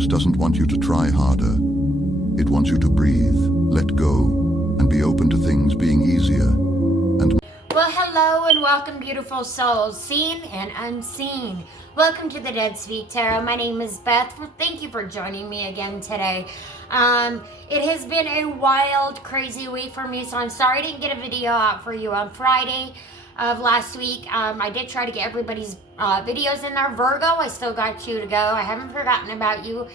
universe doesn't want you to try harder. It wants you to breathe, let go, and be open to things being easier. Well, hello and welcome, beautiful souls, seen and unseen. Welcome to the Dead Speak Tarot. My name is Beth. Thank you for joining me again today. It has been a wild, crazy week for me, so I'm sorry I didn't get a video out for you on Friday of last week. I did try to get everybody's videos in there. Virgo, I still got you to go. I haven't forgotten about you,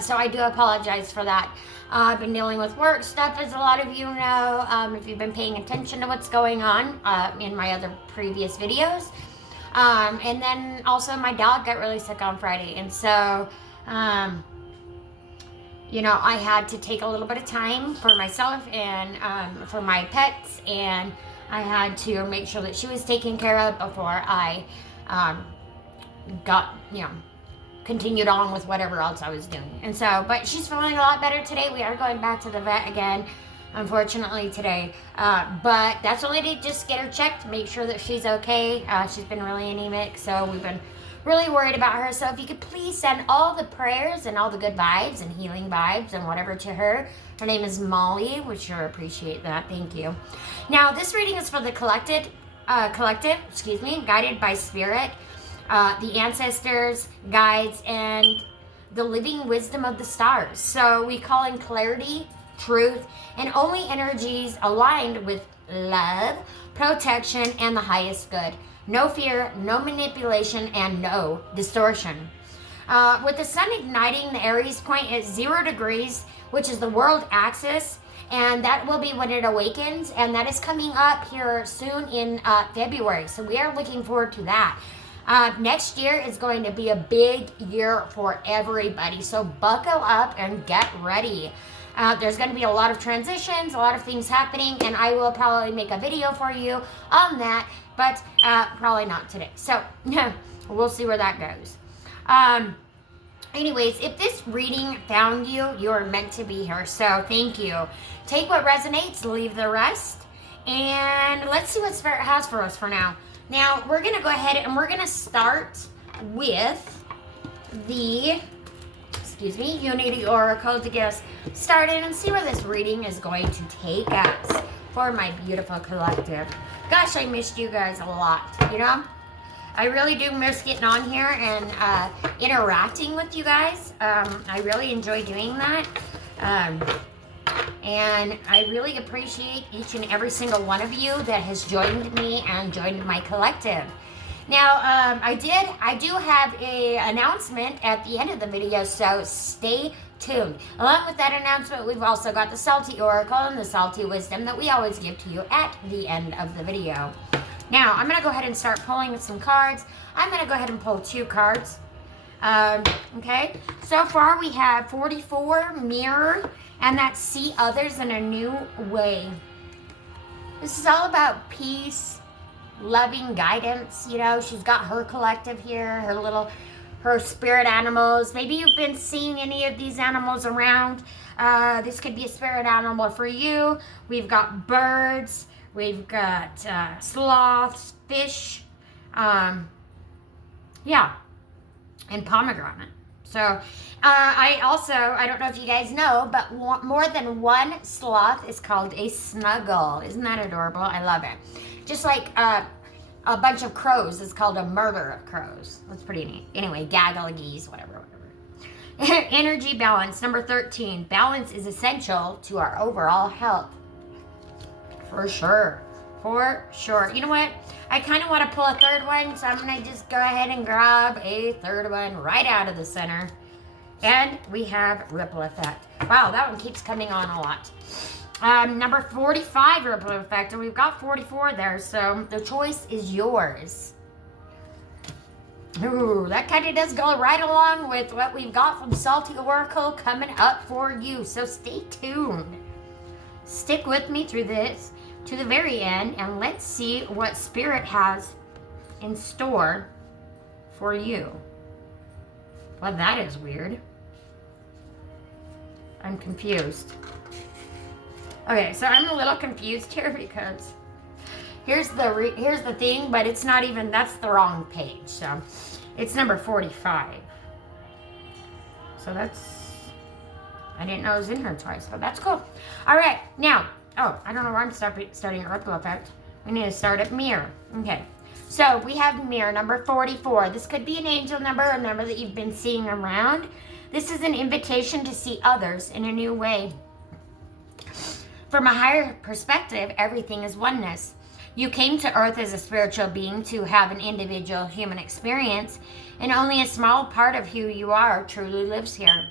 so I do apologize for that. I've been dealing with work stuff, as a lot of you know, if you've been paying attention to what's going on in my other previous videos. And then also my dog got really sick on Friday, and so you know, I had to take a little bit of time for myself and for my pets, and I had to make sure that she was taken care of before I got, you know, continued on with whatever else I was doing. And so, but she's feeling a lot better today. We are going back to the vet again, unfortunately, today. But that's only to just get her checked, make sure that she's okay. She's been really anemic, so we've been really worried about her. So if you could please send all the prayers and all the good vibes and healing vibes and whatever to her. Her name is Molly. We sure appreciate that. Thank you. Now, this reading is for the collective, guided by spirit, the ancestors, guides, and the living wisdom of the stars. So we call in clarity, truth, and only energies aligned with love, protection, and the highest good. No fear, no manipulation, and no distortion. With the sun igniting the Aries point at 0 degrees, which is the world axis, and that will be when it awakens, and that is coming up here soon in February. So we are looking forward to that. Next year is going to be a big year for everybody, so buckle up and get ready. There's going to be a lot of transitions, a lot of things happening, and I will probably make a video for you on that, but probably not today. So we'll see where that goes. Anyways, if this reading found you, you're meant to be here, so thank you. Take what resonates, leave the rest, and let's see what Spirit has for us for now. Now, we're going to go ahead and we're going to start with the, Unity Oracle to get us started and see where this reading is going to take us for my beautiful collective. Gosh, I missed you guys a lot, you know? I really do miss getting on here and interacting with you guys. I really enjoy doing that. And I really appreciate each and every single one of you that has joined me and joined my collective. Now, I do have a announcement at the end of the video, so stay tuned. Along with that announcement, we've also got the Salty Oracle and the Salty Wisdom that we always give to you at the end of the video. Now, I'm going to go ahead and start pulling some cards. I'm going to go ahead and pull 2 cards. Okay, so far we have 44, Mirror, and that's See Others in a New Way. This is all about peace, loving guidance. You know, she's got her collective here, her spirit animals. Maybe you've been seeing any of these animals around. This could be a spirit animal for you. We've got birds, we've got sloths, fish, yeah, and pomegranate. So I don't know if you guys know, but more than one sloth is called a snuggle. Isn't that adorable? I love it. Just like a bunch of crows is called a murder of crows. That's pretty neat. Anyway, gaggle of geese, whatever. Energy balance, number 13. Balance is essential to our overall health. For sure. For sure. You know what? I kind of want to pull a third one, so I'm going to just go ahead and grab a third one right out of the center. And we have Ripple Effect. Wow, that one keeps coming on a lot. Number 45, Ripple Effect, and we've got 44 there, so the choice is yours. Ooh, that kind of does go right along with what we've got from Salty Oracle coming up for you, so stay tuned. Stick with me through this to the very end, and let's see what Spirit has in store for you. Well, that is weird. I'm confused. Okay, so I'm a little confused here because here's the thing, but it's not even, that's the wrong page. So it's number 45. So that's, I didn't know it was in here twice, but that's cool. All right, now, oh, I don't know where I'm starting a ripple effect. We need to start at mirror. Okay, so we have mirror number 44. This could be an angel number, a number that you've been seeing around. This is an invitation to see others in a new way. From a higher perspective, everything is oneness. You came to Earth as a spiritual being to have an individual human experience, and only a small part of who you are truly lives here.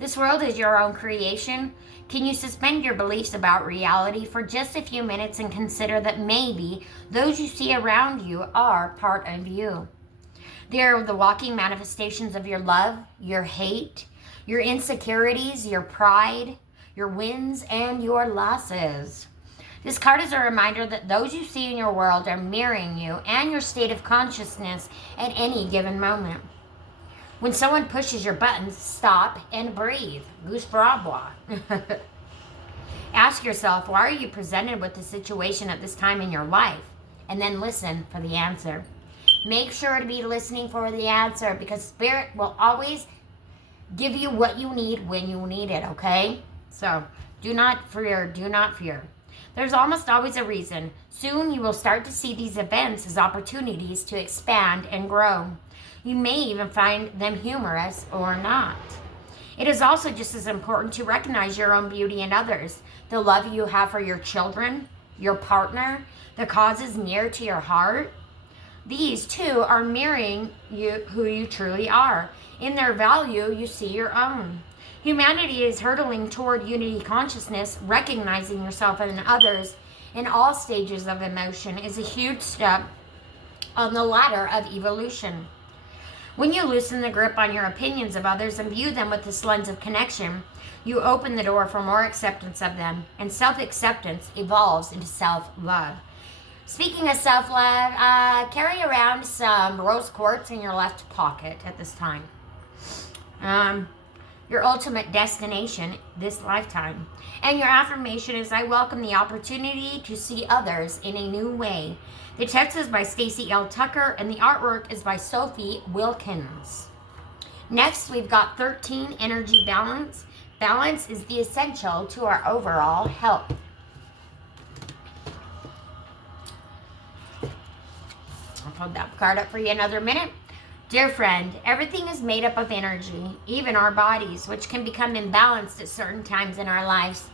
This world is your own creation. Can you suspend your beliefs about reality for just a few minutes and consider that maybe those you see around you are part of you? They are the walking manifestations of your love, your hate, your insecurities, your pride, your wins, and your losses. This card is a reminder that those you see in your world are mirroring you and your state of consciousness at any given moment. When someone pushes your buttons, stop and breathe. Goose for agua. Ask yourself, why are you presented with the situation at this time in your life? And then listen for the answer. Make sure to be listening for the answer, because Spirit will always give you what you need when you need it, okay? So do not fear, do not fear. There's almost always a reason. Soon you will start to see these events as opportunities to expand and grow. You may even find them humorous or not. It is also just as important to recognize your own beauty in others, the love you have for your children, your partner, the causes near to your heart. These too are mirroring you, who you truly are. In their value, you see your own. Humanity is hurtling toward unity consciousness. Recognizing yourself and others in all stages of emotion is a huge step on the ladder of evolution. When you loosen the grip on your opinions of others and view them with this lens of connection, you open the door for more acceptance of them, and self-acceptance evolves into self-love. Speaking of self-love, carry around some rose quartz in your left pocket at this time. Your ultimate destination this lifetime. And your affirmation is, I welcome the opportunity to see others in a new way. The text is by Stacy L. Tucker, and the artwork is by Sophie Wilkins. Next, we've got 13, energy balance. Balance is the essential to our overall health. I'll hold that card up for you another minute. Dear friend, everything is made up of energy, even our bodies, which can become imbalanced at certain times in our lives.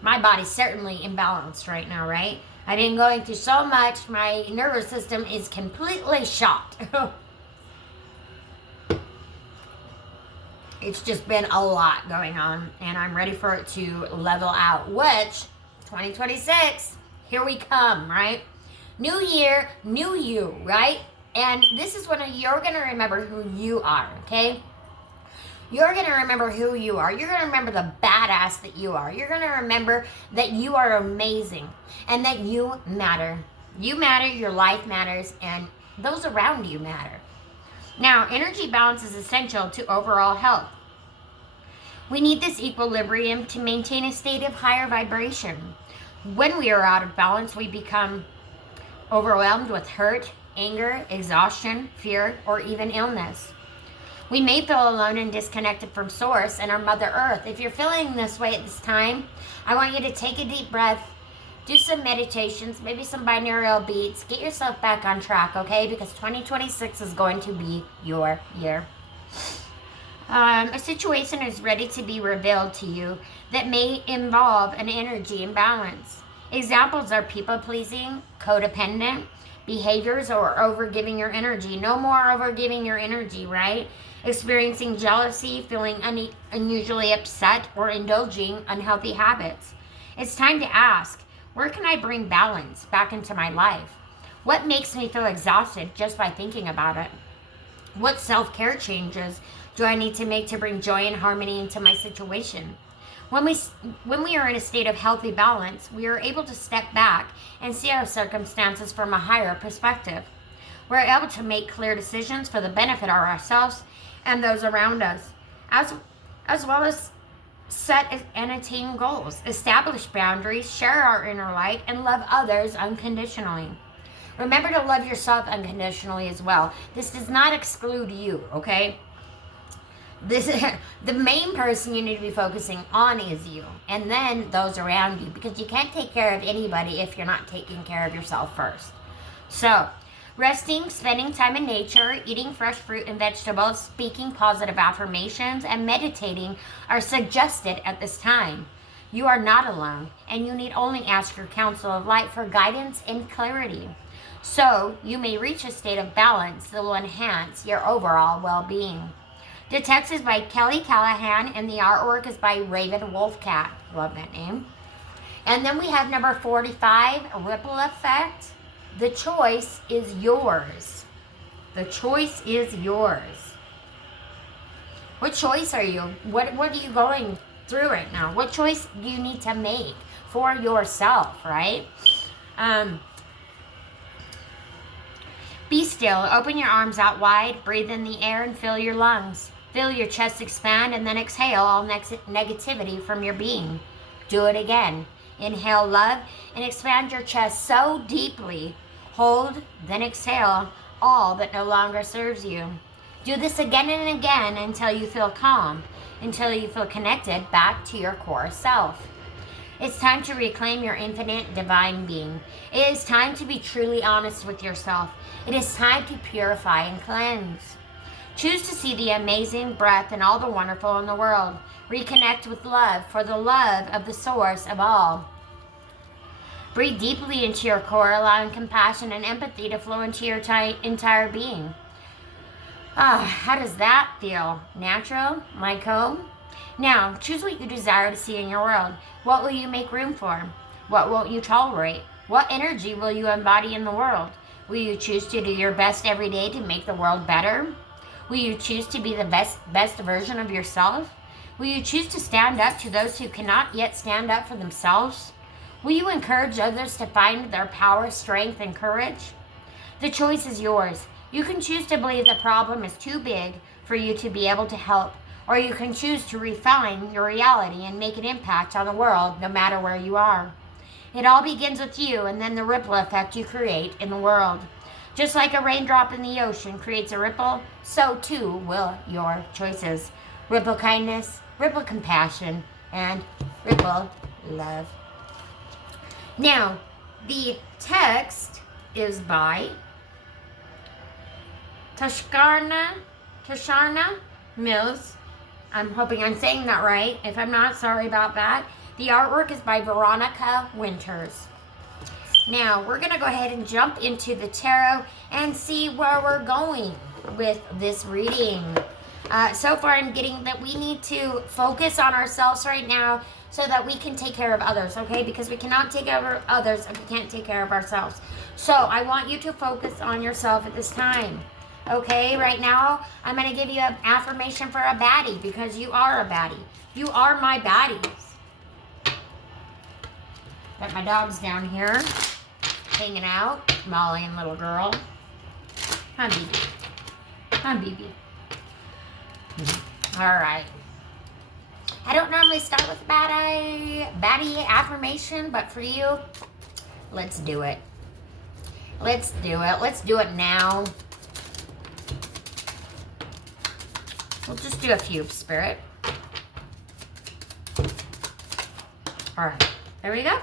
My body's certainly imbalanced right now, right? I've been going through so much, my nervous system is completely shot. It's just been a lot going on, and I'm ready for it to level out, which, 2026, here we come, right? New year, new you, right? And this is when you're going to remember who you are, okay? You're going to remember who you are. You're going to remember the badass that you are. You're going to remember that you are amazing and that you matter. You matter, your life matters, and those around you matter. Now, energy balance is essential to overall health. We need this equilibrium to maintain a state of higher vibration. When we are out of balance, we become overwhelmed with hurt, anger, exhaustion, fear, or even illness. We may feel alone and disconnected from Source and our Mother Earth. If you're feeling this way at this time, I want you to take a deep breath, do some meditations, maybe some binaural beats, get yourself back on track, okay? Because 2026 is going to be your year. A situation is ready to be revealed to you that may involve an energy imbalance. Examples are people-pleasing, codependent behaviors, or overgiving your energy. No more overgiving your energy, right? Experiencing jealousy, feeling unusually upset, or indulging unhealthy habits. It's time to ask, where can I bring balance back into my life? What makes me feel exhausted just by thinking about it? What self-care changes do I need to make to bring joy and harmony into my situation? When we are in a state of healthy balance, we are able to step back and see our circumstances from a higher perspective. We're able to make clear decisions for the benefit of ourselves and those around us, as well as set and attain goals, establish boundaries, share our inner light, and love others unconditionally. Remember to love yourself unconditionally as well. This does not exclude you, okay? This the main person you need to be focusing on is you, and then those around you, because you can't take care of anybody if you're not taking care of yourself first. So, resting, spending time in nature, eating fresh fruit and vegetables, speaking positive affirmations, and meditating are suggested at this time. You are not alone, and you need only ask your council of light for guidance and clarity. So, you may reach a state of balance that will enhance your overall well-being. The text is by Kelly Callahan, and the artwork is by Raven Wolfcat. Love that name. And then we have number 45, Ripple Effect. The choice is yours. The choice is yours. What choice are you? What are you going through right now? What choice do you need to make for yourself, right? Be still. Open your arms out wide. Breathe in the air and fill your lungs. Feel your chest expand and then exhale all negativity from your being. Do it again. Inhale love and expand your chest so deeply. Hold, then exhale all that no longer serves you. Do this again and again until you feel calm, until you feel connected back to your core self. It's time to reclaim your infinite divine being. It is time to be truly honest with yourself. It is time to purify and cleanse. Choose to see the amazing breath and all the wonderful in the world. Reconnect with love for the love of the source of all. Breathe deeply into your core, allowing compassion and empathy to flow into your entire being. How does that feel? Natural? Like home? Now, choose what you desire to see in your world. What will you make room for? What won't you tolerate? What energy will you embody in the world? Will you choose to do your best every day to make the world better? Will you choose to be the best version of yourself? Will you choose to stand up to those who cannot yet stand up for themselves? Will you encourage others to find their power, strength, and courage? The choice is yours. You can choose to believe the problem is too big for you to be able to help, or you can choose to refine your reality and make an impact on the world no matter where you are. It all begins with you and then the ripple effect you create in the world. Just like a raindrop in the ocean creates a ripple, so too will your choices. Ripple kindness, ripple compassion, and ripple love. Now, the text is by Tasharna Mills. I'm hoping I'm saying that right. If I'm not, sorry about that. The artwork is by Veronica Winters. Now, we're going to go ahead and jump into the tarot and see where we're going with this reading. So far, I'm getting that we need to focus on ourselves right now so that we can take care of others, okay? Because we cannot take care of others if we can't take care of ourselves. So, I want you to focus on yourself at this time, okay? Right now, I'm going to give you an affirmation for a baddie because you are a baddie. You are my baddies. Got my dogs down here hanging out. Molly and little girl. Hi, BB. Hi, BB. Alright. I don't normally start with baddie affirmation, but for you, let's do it. Let's do it. Let's do it now. We'll just do a few, Spirit. Alright. There we go.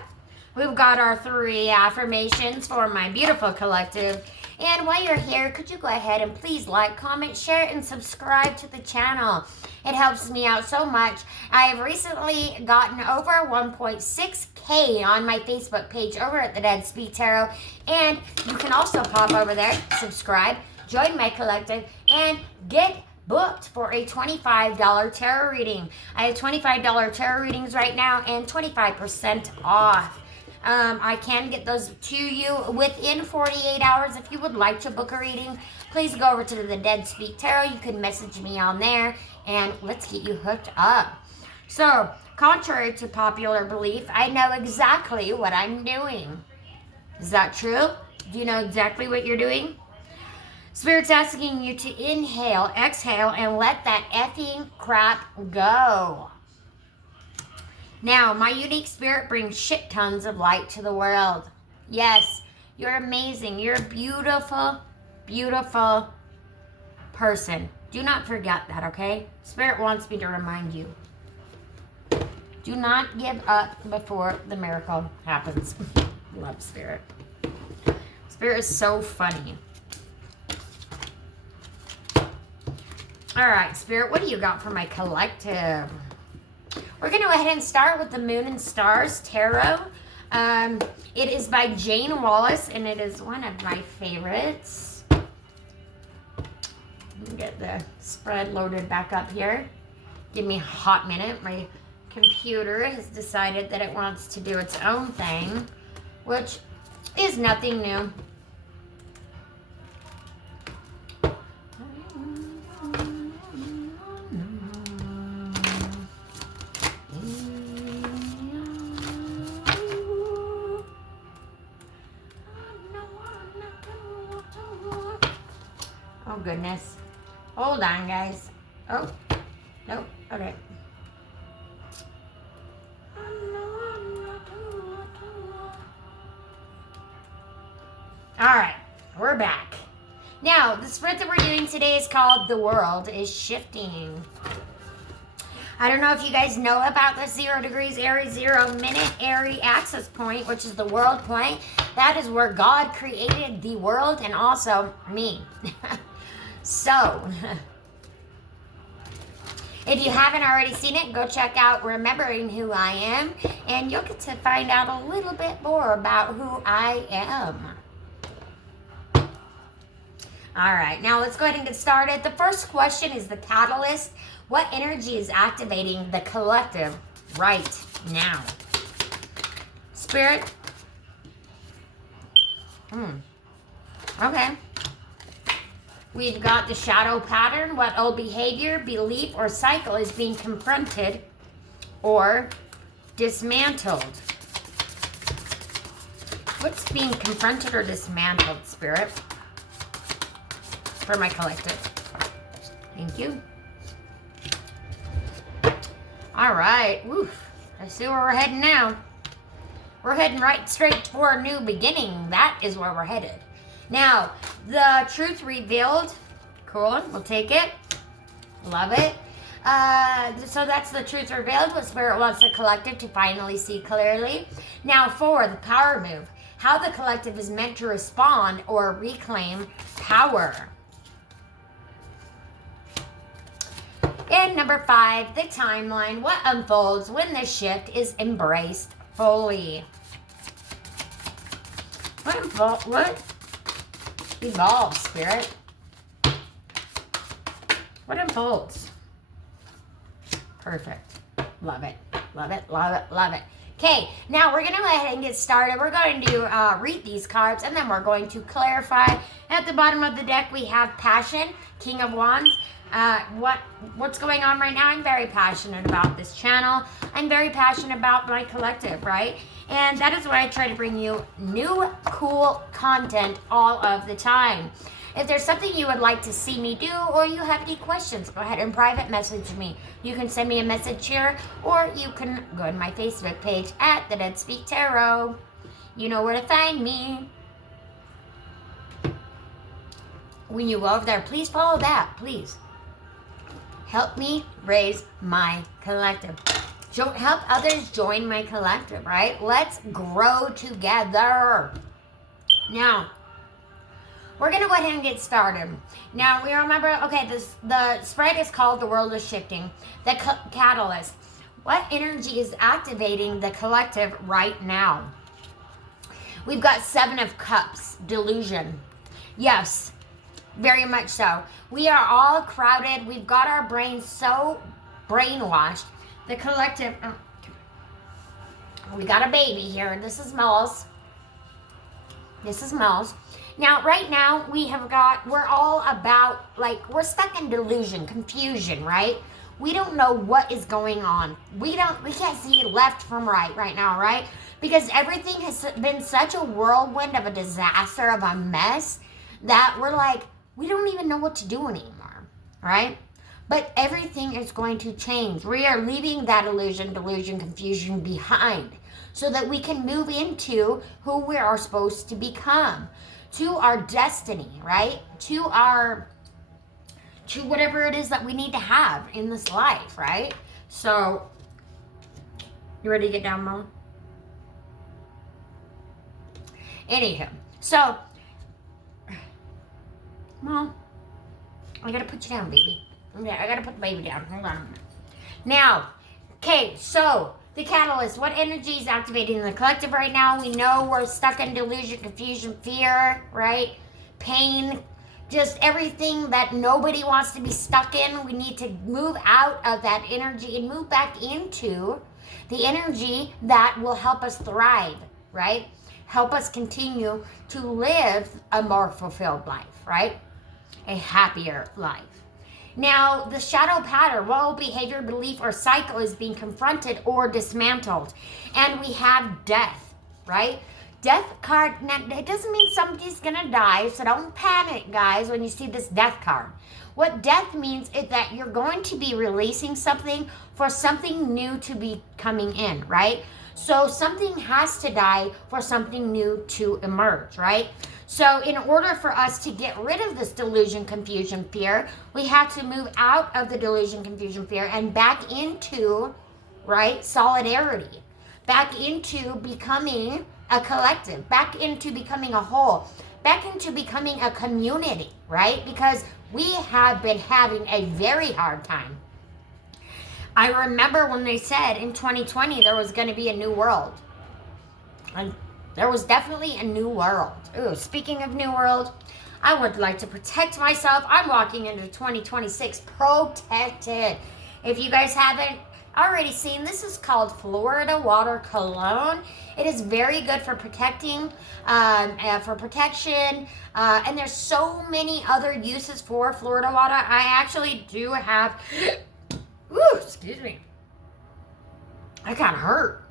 We've got our 3 affirmations for my beautiful collective. And while you're here, could you go ahead and please like, comment, share, and subscribe to the channel. It helps me out so much. I have recently gotten over 1.6K on my Facebook page over at the Dead Speak Tarot. And you can also pop over there, subscribe, join my collective, and get booked for a $25 tarot reading. I have $25 tarot readings right now and 25% off. I can get those to you within 48 hours. If you would like to book a reading, please go over to the Dead Speak Tarot. You can message me on there, and let's get you hooked up. So, contrary to popular belief, I know exactly what I'm doing. Is that true? Do you know exactly what you're doing? Spirit's asking you to inhale, exhale, and let that effing crap go. Now, my unique spirit brings shit tons of light to the world. Yes, you're amazing. You're a beautiful, beautiful person. Do not forget that, okay? Spirit wants me to remind you. Do not give up before the miracle happens. Love Spirit. Spirit is so funny. All right, Spirit, what do you got for my collective? We're going to go ahead and start with the Moon and Stars Tarot. It is by Jane Wallace, and it is one of my favorites. Let me get the spread loaded back up here. Give me a hot minute. My computer has decided that it wants to do its own thing, which is nothing new. Oh goodness. Hold on, guys. Oh, nope. Okay. All right, we're back. Now, the spread that we're doing today is called The World is Shifting. I don't know if you guys know about the 0 degrees Aries 0 minute Aries access point, which is the world point. That is where God created the world and also me. So, if you haven't already seen it, go check out Remembering Who I Am, and you'll get to find out a little bit more about who I am. All right, now let's go ahead and get started. The first question is the catalyst. What energy is activating the collective right now? Spirit? Okay. We've got the shadow pattern. What old behavior, belief, or cycle is being confronted or dismantled? What's being confronted or dismantled, Spirit? For my collective. Thank you. All right. Oof. I see where we're heading now. We're heading right straight for a new beginning. That is where we're headed. Now, the truth revealed. Cool. We'll take it. Love it. So that's the truth revealed. What Spirit wants the collective to finally see clearly. Now, for the power move. How the collective is meant to respond or reclaim power. And number 5, the timeline. What unfolds when the shift is embraced fully? What evolves, Spirit? What unfolds? Perfect. Love it. Love it. Love it. Love it. Okay, now we're going to go ahead and get started. We're going to read these cards, and then we're going to clarify. At the bottom of the deck, we have Passion, King of Wands. What's going on right now? I'm very passionate about this channel. I'm very passionate about my collective, right? And that is why I try to bring you new, cool content all of the time. If there's something you would like to see me do or you have any questions, go ahead and private message me. You can send me a message here or you can go to my Facebook page at The Dead Speak Tarot. You know where to find me. When you go over there, please follow that, please. Help me raise my collective. Help others join my collective, right? Let's grow together. Now, we're going to go ahead and get started. Now, we remember, okay, the spread is called The World is Shifting. The catalyst. What energy is activating the collective right now? We've got 7 of Cups, delusion. Yes, very much so. We are all crowded. We've got our brains so brainwashed. The collective, we got a baby here. This is Mel's. This is Mel's. Now, right now, we're all about, we're stuck in delusion, confusion, right? We don't know what is going on. We can't see left from right now, right? Because everything has been such a whirlwind of a disaster, of a mess, that we're we don't even know what to do anymore, right? But everything is going to change. We are leaving that illusion, delusion, confusion behind so that we can move into who we are supposed to become, to our destiny, right? To to whatever it is that we need to have in this life, right? So, you ready to get down, Mom? Anywho, so, Mom, I gotta put you down, baby. Okay, I gotta put the baby down. Hold on a minute. Now, okay, so the catalyst. What energy is activating in the collective right now? We know we're stuck in delusion, confusion, fear, right? Pain, just everything that nobody wants to be stuck in. We need to move out of that energy and move back into the energy that will help us thrive, right? Help us continue to live a more fulfilled life, right? A happier life. Now, the shadow pattern, what behavior, belief, or cycle is being confronted or dismantled. And we have death, right? Death card, now, it doesn't mean somebody's going to die, so don't panic, guys, when you see this death card. What death means is that you're going to be releasing something for something new to be coming in, right? So something has to die for something new to emerge, right? So in order for us to get rid of this delusion, confusion, fear, we have to move out of the delusion, confusion, fear and back into, right, solidarity, back into becoming a collective, back into becoming a whole, back into becoming a community, right? Because we have been having a very hard time. I remember when they said in 2020 there was going to be a new world. And there was definitely a new world. Ooh, speaking of new world, I would like to protect myself. I'm walking into 2026 protected. If you guys haven't already seen, this is called Florida Water Cologne. It is very good for protecting, for protection, and there's so many other uses for Florida water. I actually do have, ooh, excuse me, I got hurt.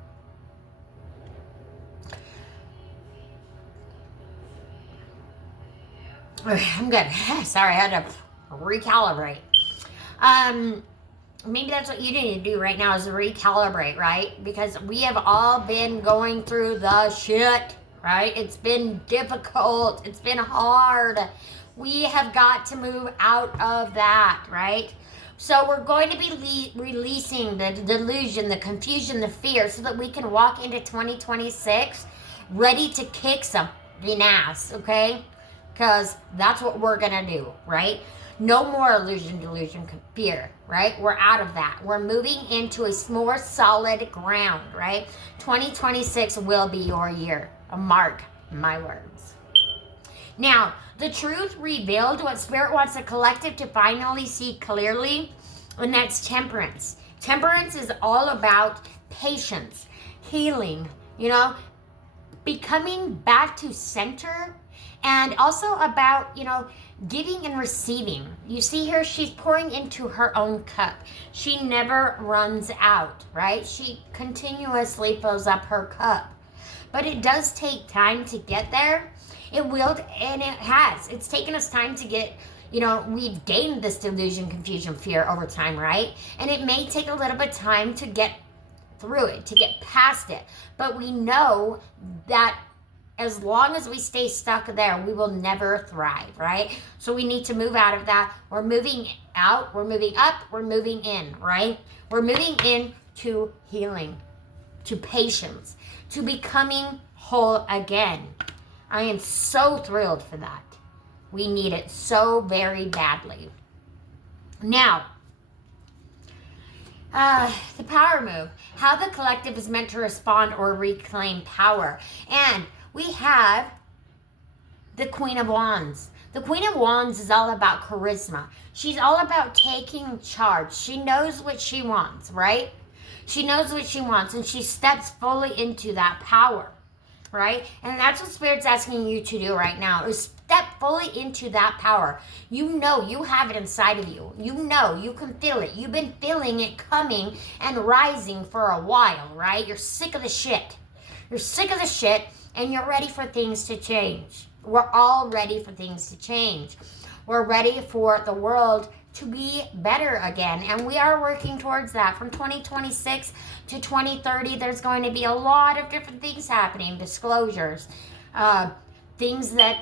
I'm good. Sorry, I had to recalibrate. Maybe that's what you need to do right now is recalibrate, right? Because we have all been going through the shit, right? It's been difficult. It's been hard. We have got to move out of that, right? So we're going to be releasing the delusion, the confusion, the fear so that we can walk into 2026 ready to kick something ass, okay? Because that's what we're going to do, right? No more illusion, delusion, fear, right? We're out of that. We're moving into a more solid ground, right? 2026 will be your year. Mark my words. Now, the truth revealed, what Spirit wants the collective to finally see clearly, and that's temperance. Temperance is all about patience, healing, you know, becoming back to center, and also about, you know, giving and receiving. You see here, she's pouring into her own cup. She never runs out, right? She continuously fills up her cup. But it does take time to get there. It will, and it has. It's taken us time to get, you know, we've gained this delusion, confusion, fear over time, right? And it may take a little bit of time to get through it, to get past it. But we know that as long as we stay stuck there, we will never thrive, right? So we need to move out of that. We're moving out, we're moving up, we're moving in, right? We're moving in to healing, to patience, to becoming whole again. I am so thrilled for that. We need it so very badly. Now, the power move, how the collective is meant to respond or reclaim power. And we have the Queen of Wands. The Queen of Wands is all about charisma. She's all about taking charge. She knows what she wants, right? She knows what she wants, and she steps fully into that power, right? And that's what Spirit's asking you to do right now, is step fully into that power. You know you have it inside of you. You know you can feel it. You've been feeling it coming and rising for a while, right? You're sick of the shit. You're sick of the shit, and you're ready for things to change. We're all ready for things to change. We're ready for the world to be better again, and we are working towards that. From 2026 to 2030, there's going to be a lot of different things happening, disclosures, things that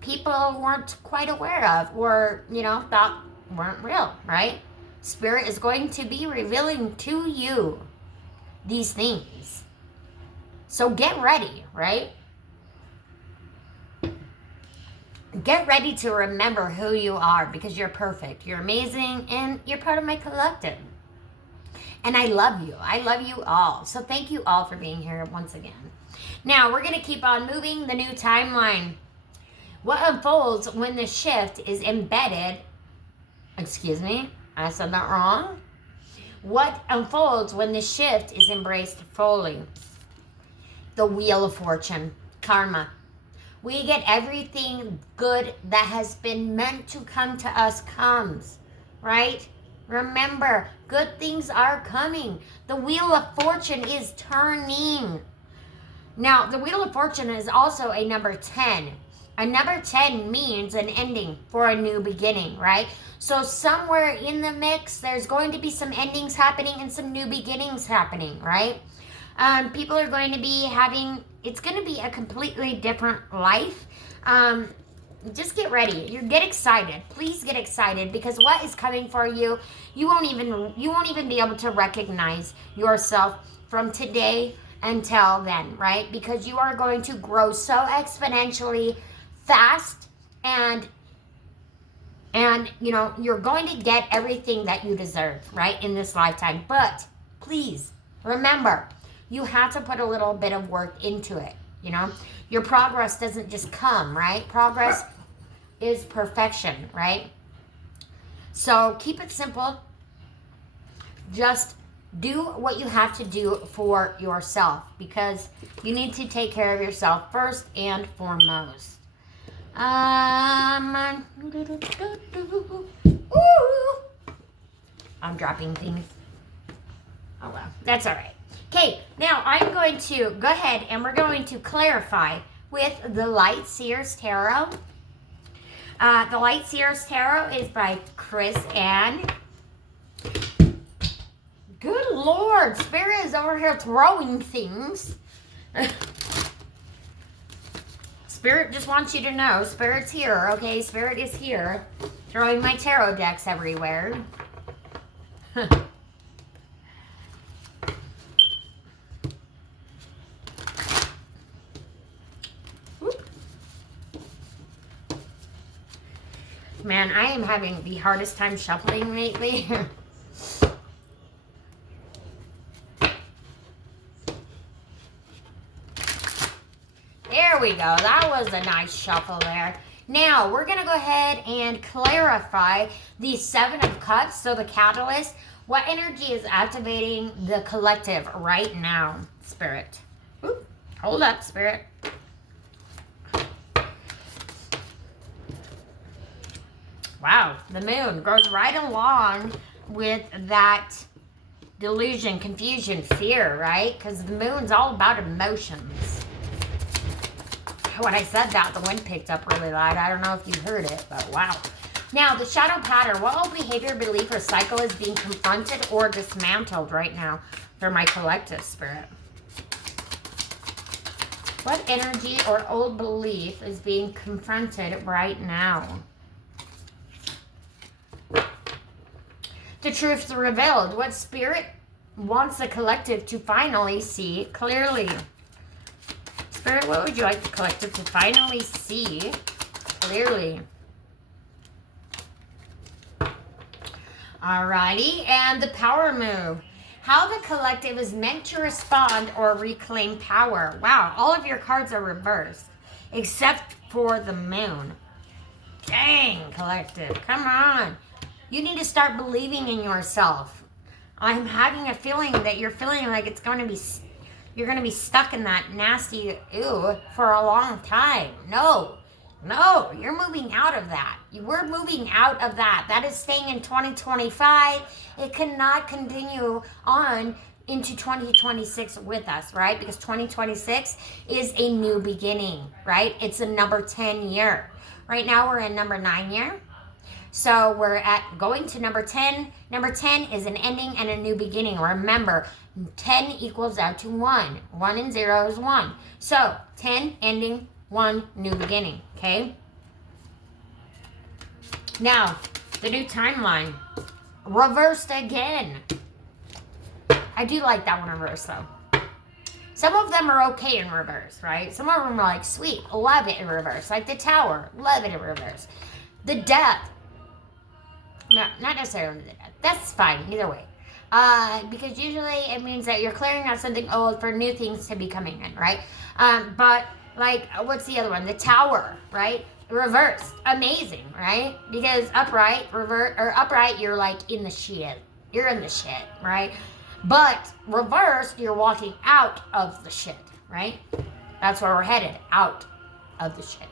people weren't quite aware of, or, thought weren't real, right? Spirit is going to be revealing to you these things. So get ready, right? Get ready to remember who you are, because you're perfect, you're amazing, and you're part of my collective. And I love you. I love you all. So thank you all for being here once again. Now, we're going to keep on moving the new timeline. What unfolds when the shift is embedded, excuse me, I said that wrong. What unfolds when the shift is embraced fully? The Wheel of Fortune, karma. We get everything good that has been meant to come to us comes, right? Remember, good things are coming. The Wheel of Fortune is turning. Now, the Wheel of Fortune is also a number 10. A number 10 means an ending for a new beginning, right? So somewhere in the mix, there's going to be some endings happening and some new beginnings happening, right? People are going to be having, it's going to be a completely different life. Just get ready. Get excited. Please get excited, because what is coming for you, you won't even be able to recognize yourself from today until then, right? Because you are going to grow so exponentially fast, and you're going to get everything that you deserve, right, in this lifetime. But please remember, you have to put a little bit of work into it. Your progress doesn't just come, right? Progress is perfection, right? So keep it simple. Just do what you have to do for yourself, because you need to take care of yourself first and foremost. Ooh, I'm dropping things. Oh well, that's all right. Okay, now I'm going to go ahead and we're going to clarify with the Light Seers Tarot. The Light Seers Tarot is by Chris Ann. Good Lord, Spirit is over here throwing things. Spirit just wants you to know, Spirit's here, okay? Spirit is here, throwing my tarot decks everywhere. Man, I am having the hardest time shuffling lately. There we go. That was a nice shuffle there. Now, we're going to go ahead and clarify the Seven of Cups. So the catalyst, what energy is activating the collective right now, Spirit? Ooh, hold up, Spirit. Wow, the moon goes right along with that delusion, confusion, fear, right? Because the moon's all about emotions. When I said that, the wind picked up really loud. I don't know if you heard it, but wow. Now, the shadow pattern. What old behavior, belief, or cycle is being confronted or dismantled right now for my collective, Spirit? What energy or old belief is being confronted right now? The truth revealed. What spirit wants the collective to finally see clearly? Spirit, what would you like the collective to finally see clearly? Alrighty, and the power move. How the collective is meant to respond or reclaim power. Wow, all of your cards are reversed, except for the moon. Dang, collective, come on. You need to start believing in yourself. I'm having a feeling that you're feeling like it's going to be, you're going to be stuck in that nasty ew for a long time. No, you're moving out of that. We're moving out of that. That is staying in 2025. It cannot continue on into 2026 with us, right? Because 2026 is a new beginning, right? It's a number 10 year. Right now we're in number 9 year. So we're going to number 10. Number 10 is an ending and a new beginning. Remember, 10 equals out to 1. 1 and 0 is 1. So 10 ending, one new beginning, okay? Now, the new timeline, reversed again. I do like that one reversed, though. Some of them are okay in reverse, right? Some of them are like, sweet, love it in reverse. Like the Tower, love it in reverse. The Death, no, not necessarily the Death. That's fine, either way. Because usually it means that you're clearing out something old for new things to be coming in, right? But like, what's the other one? The Tower, right? Reversed, amazing, right? Because upright, upright, you're like in the shit. You're in the shit, right? But reversed, you're walking out of the shit, right? That's where we're headed, out of the shit.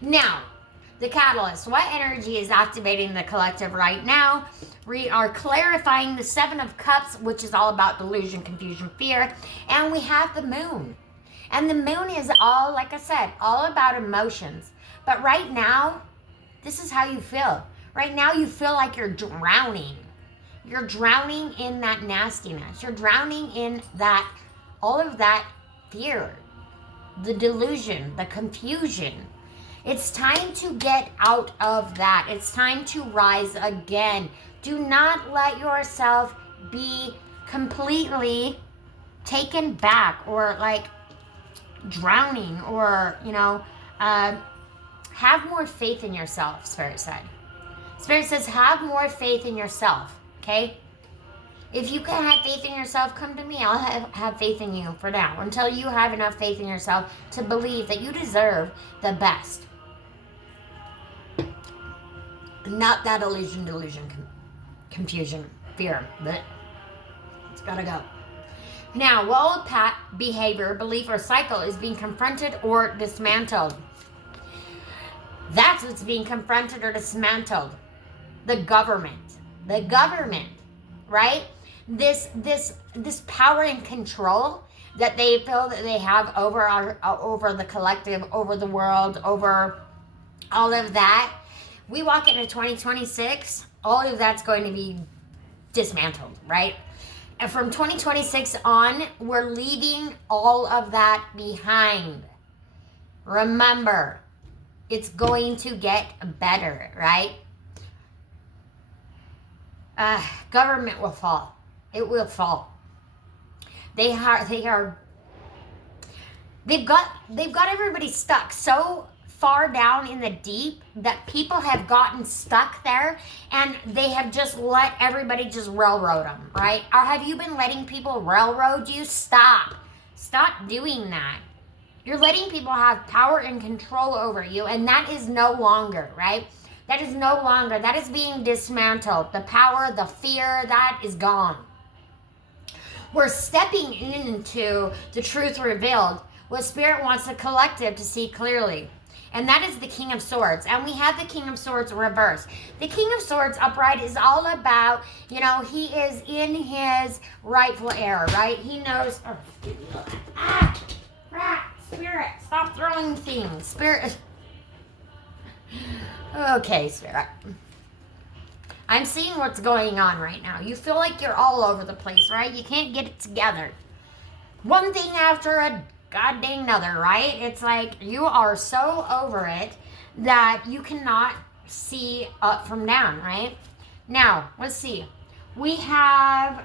Now, the catalyst. What energy is activating the collective right now? We are clarifying the Seven of Cups, which is all about delusion, confusion, fear. And we have the moon. And the moon is all, like I said, all about emotions. But right now, this is how you feel. Right now, you feel like you're drowning. You're drowning in that nastiness. You're drowning in that, all of that fear, the delusion, the confusion. It's time to get out of that. It's time to rise again. Do not let yourself be completely taken back or like drowning or, have more faith in yourself, Spirit said. Spirit says, have more faith in yourself, okay? If you can have faith in yourself, come to me. I'll have faith in you for now until you have enough faith in yourself to believe that you deserve the best. Not that illusion, delusion, confusion, fear, but it's gotta go. Now, what old behavior, belief, or cycle is being confronted or dismantled? That's what's being confronted or dismantled. The government, right? This power and control that they feel that they have over the collective, over the world, over all of that. We walk into 2026, all of that's going to be dismantled, right? And from 2026 on, we're leaving all of that behind. Remember, it's going to get better, right? Government will fall. It will fall. They've got everybody stuck so far down in the deep that people have gotten stuck there and they have just let everybody just railroad them, right? Or have you been letting people railroad you? Stop doing that. You're letting people have power and control over you, and that is no longer, right? That is no longer. That is being dismantled. The power, the fear, that is gone. We're stepping into the truth revealed, what Spirit wants the collective to see clearly. And that is the King of Swords. And we have the King of Swords reversed. The King of Swords upright is all about, he is in his rightful era, right? He knows, crap, Spirit, stop throwing things. Spirit, okay, Spirit. I'm seeing what's going on right now. You feel like you're all over the place, right? You can't get it together. One thing after a god dang another, right? It's like you are so over it that you cannot see up from down, right? Now, let's see. We have,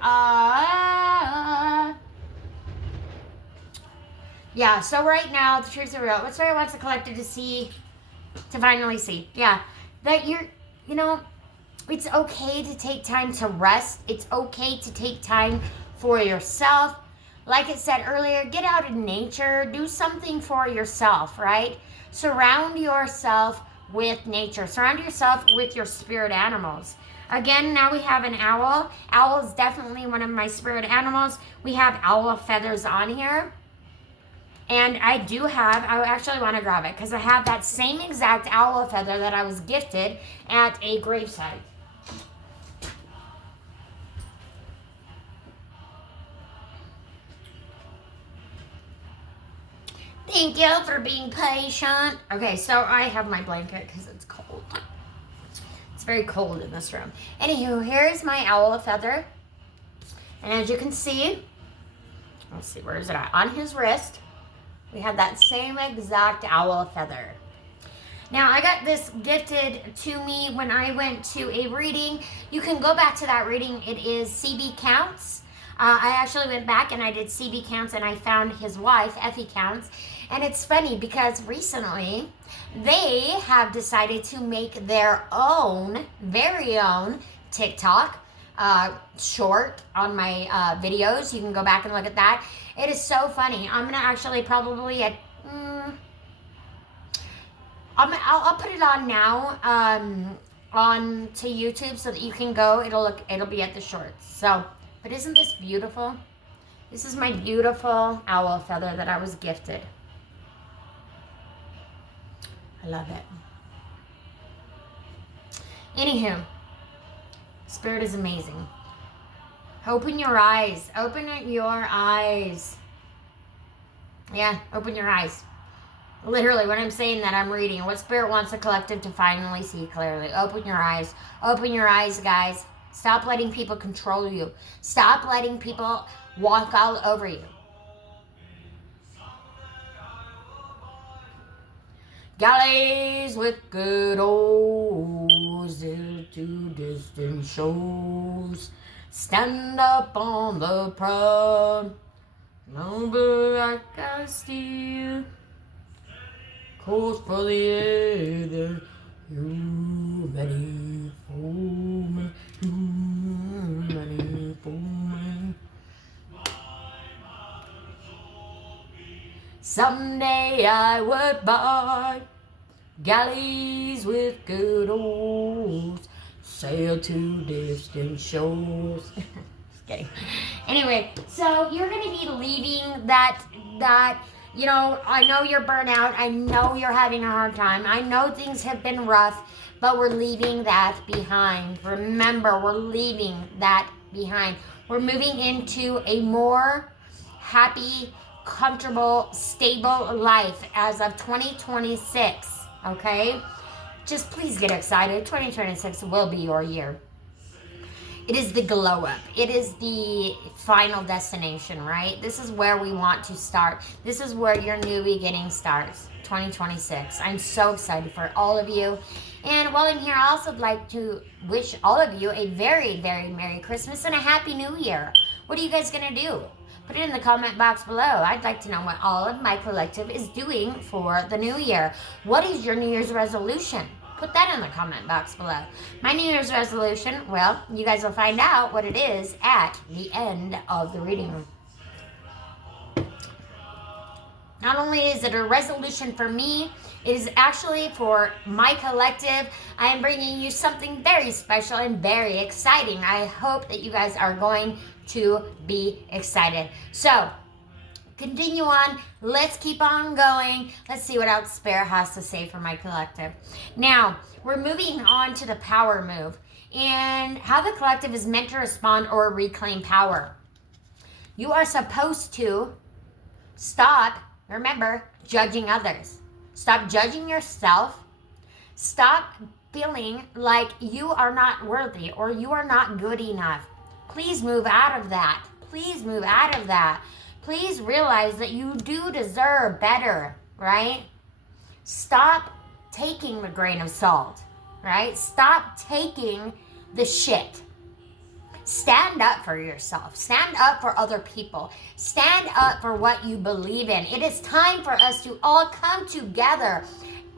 so right now, the truth is real. What Spirit wants the collective to see, to finally see. Yeah, that it's okay to take time to rest. It's okay to take time for yourself. Like I said earlier, get out in nature. Do something for yourself, right? Surround yourself with nature. Surround yourself with your spirit animals. Again, now we have an owl. Owl is definitely one of my spirit animals. We have owl feathers on here. And I actually want to grab it because I have that same exact owl feather that I was gifted at a gravesite. Thank you for being patient. Okay, so I have my blanket because it's cold. It's very cold in this room. Anywho, here's my owl feather. And as you can see, let's see, where is it at? On his wrist. We have that same exact owl feather. Now, I got this gifted to me when I went to a reading. You can go back to that reading. It is CB Counts. I actually went back and I did CB Counts, and I found his wife, Effie Counts. And it's funny because recently they have decided to make their own, very own TikTok short on my videos. You can go back and look at that. It is so funny. I'm going to actually probably... I'll put it on now on to YouTube so that you can go. It'll be at the shorts. So, but isn't this beautiful? This is my beautiful owl feather that I was gifted. I love it. Anywho, Spirit is amazing. Open your eyes. Open your eyes. Yeah, open your eyes. Literally, when I'm saying that, I'm reading what Spirit wants the collective to finally see clearly. Open your eyes. Open your eyes, guys. Stop letting people control you. Stop letting people walk all over you. Galleys with good oars to distant shores. Stand up on the prow. Number like I steal. Course for the air, you ready for me, you ready for me. Someday I would buy galleys with good oars, sail to distant shores. Just kidding. Anyway, so you're going to be leaving that you know, I know you're burnt out. I know you're having a hard time. I know things have been rough, but we're leaving that behind. Remember, we're leaving that behind. We're moving into a more happy, comfortable, stable life as of 2026, okay? Just please get excited. 2026 will be your year. It is the glow up. It is the final destination, right? This is where we want to start. This is where your new beginning starts, 2026. I'm so excited for all of you. And while I'm here, I also would like to wish all of you a very, very Merry Christmas and a Happy New Year. What are you guys going to do? Put it in the comment box below. I'd like to know what all of my collective is doing for the new year. What is your New Year's resolution? Put that in the comment box below. My New Year's resolution, well, you guys will find out what it is at the end of the reading. Not only is it a resolution for me, it is actually for my collective. I am bringing you something very special and very exciting. I hope that you guys are going to be excited. So, continue on. Let's keep on going. Let's see what else Spirit has to say for my collective. Now, we're moving on to the power move and how the collective is meant to respond or reclaim power. You are supposed to stop, remember, judging others. Stop judging yourself. Stop feeling like you are not worthy or you are not good enough. Please move out of that. Please move out of that. Please realize that you do deserve better, right? Stop taking the grain of salt, right? Stop taking the shit. Stand up for yourself. Stand up for other people. Stand up for what you believe in. It is time for us to all come together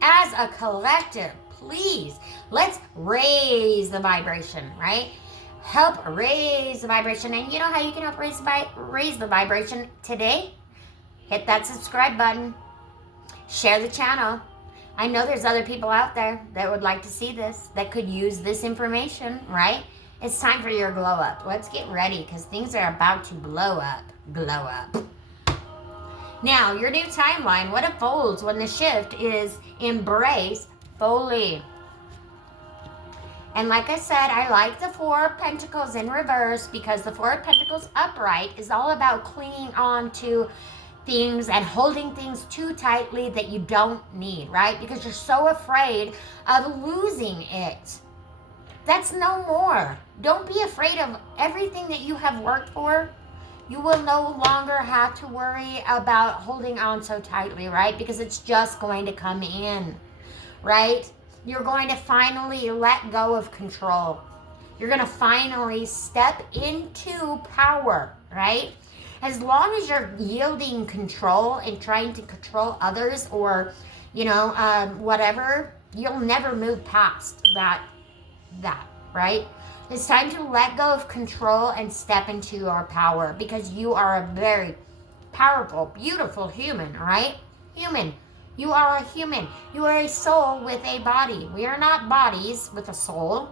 as a collective. Please, let's raise the vibration, right? Help raise the vibration. And you know how you can help raise the vibration today? Hit that subscribe button. Share the channel. I know there's other people out there that would like to see this, that could use this information, right? It's time for your glow up. Let's get ready because things are about to blow up. Glow up. Now, your new timeline, what unfolds when the shift is embraced fully. And like I said, I like the Four of Pentacles in reverse because the Four of Pentacles upright is all about clinging on to things and holding things too tightly that you don't need, right? Because you're so afraid of losing it. That's no more. Don't be afraid of everything that you have worked for. You will no longer have to worry about holding on so tightly, right? Because it's just going to come in, right? You're going to finally let go of control. You're going to finally step into power, right? As long as you're yielding control and trying to control others or, whatever, you'll never move past that, right? It's time to let go of control and step into your power because you are a very powerful, beautiful human, right? Human. You are a human. You are a soul with a body. We are not bodies with a soul.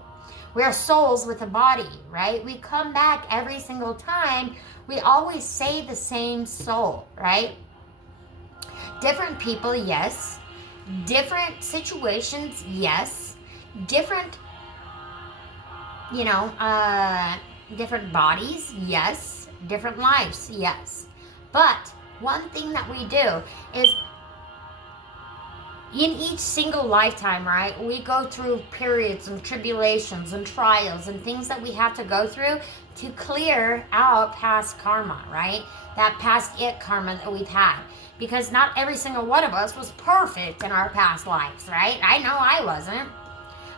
We are souls with a body, right? We come back every single time. We always say the same soul, right? Different people, yes. Different situations, yes. Different, different bodies, yes. Different lives, yes. But one thing that we do is in each single lifetime, right, we go through periods and tribulations and trials and things that we have to go through to clear out past karma, right? That past karma that we've had. Because not every single one of us was perfect in our past lives, right? I know I wasn't.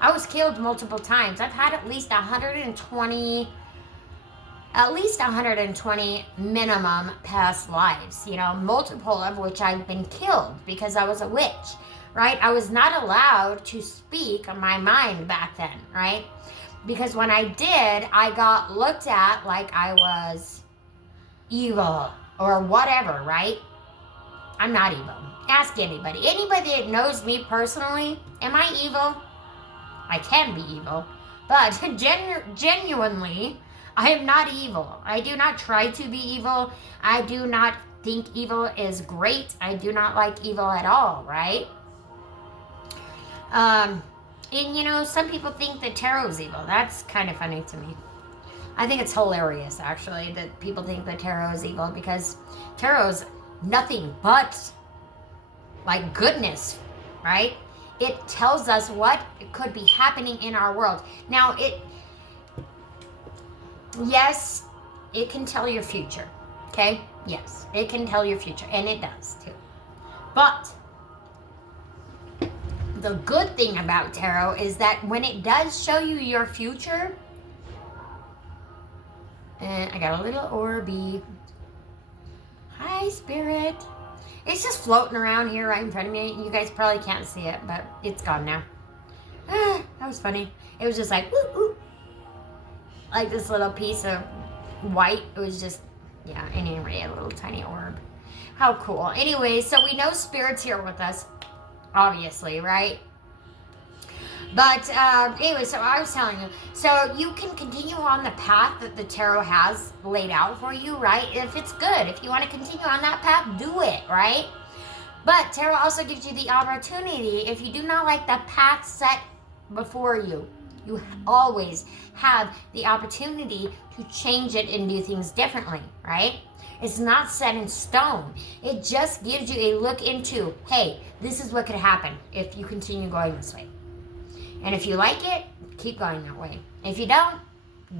I was killed multiple times. I've had at least 120 minimum past lives, multiple of which I've been killed because I was a witch, right? I was not allowed to speak my mind back then, right? Because when I did, I got looked at like I was evil or whatever, right? I'm not evil. Ask anybody. Anybody that knows me personally, am I evil? I can be evil, but genuinely, I am not evil. I do not try to be evil. I do not think evil is great. I do not like evil at all, right? And some people think that tarot is evil. That's kind of funny to me. I think it's hilarious, actually, that people think that tarot is evil because tarot is nothing but like goodness, right? It tells us what could be happening in our world. Now, yes, it can tell your future, okay? Yes, it can tell your future, and it does too. But the good thing about tarot is that when it does show you your future, and I got a little Orby. Hi, Spirit. It's just floating around here right in front of me. You guys probably can't see it, but it's gone now. That was funny. It was just like, woo, woo. Like this little piece of white. It was just, anyway, a little tiny orb. How cool. Anyway, so we know Spirit's here with us, obviously, right? But anyway, so I was telling you, so you can continue on the path that the tarot has laid out for you, right? If it's good, if you want to continue on that path, do it, right? But tarot also gives you the opportunity, if you do not like the path set before you, you always have the opportunity to change it and do things differently, right? It's not set in stone. It just gives you a look into, hey, this is what could happen if you continue going this way. And if you like it, keep going that way. If you don't,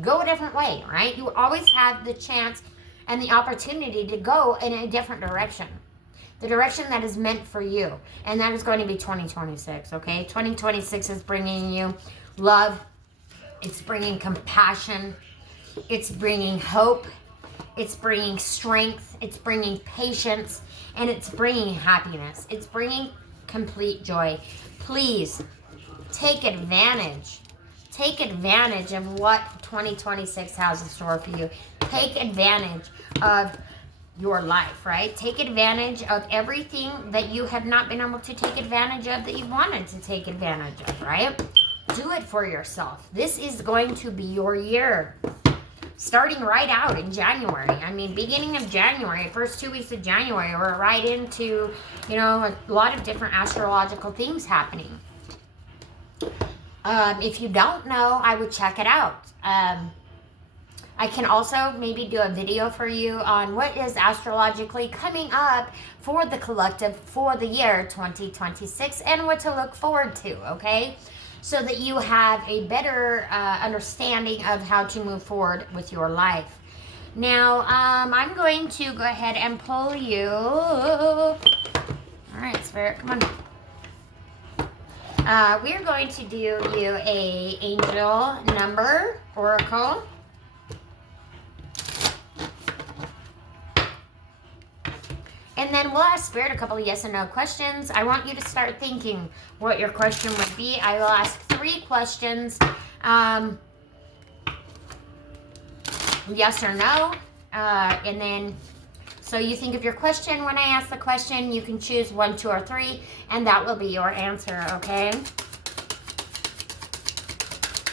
go a different way, right? You always have the chance and the opportunity to go in a different direction. The direction that is meant for you. And that is going to be 2026, okay? 2026 is bringing you love. It's bringing compassion. It's bringing hope. It's bringing strength. It's bringing patience. And it's bringing happiness. It's bringing complete joy. Please, take advantage. Take advantage of what 2026 has in store for you. Take advantage of your life, right? Take advantage of everything that you have not been able to take advantage of that you wanted to take advantage of, right? Do it for yourself. This is going to be your year. Starting right out in January. I mean, beginning of January, first 2 weeks of January, we're right into, a lot of different astrological things happening. If you don't know, I would check it out. I can also maybe do a video for you on what is astrologically coming up for the collective for the year 2026 and what to look forward to, okay? So that you have a better understanding of how to move forward with your life. Now, I'm going to go ahead and pull you. All right, Spirit, come on. We're going to do you a angel number oracle. And then we'll ask Spirit a couple of yes and no questions. I want you to start thinking what your question would be. I will ask 3 questions. Yes or no. And then, so you think of your question. When I ask the question, you can choose 1, 2, or 3, and that will be your answer, okay?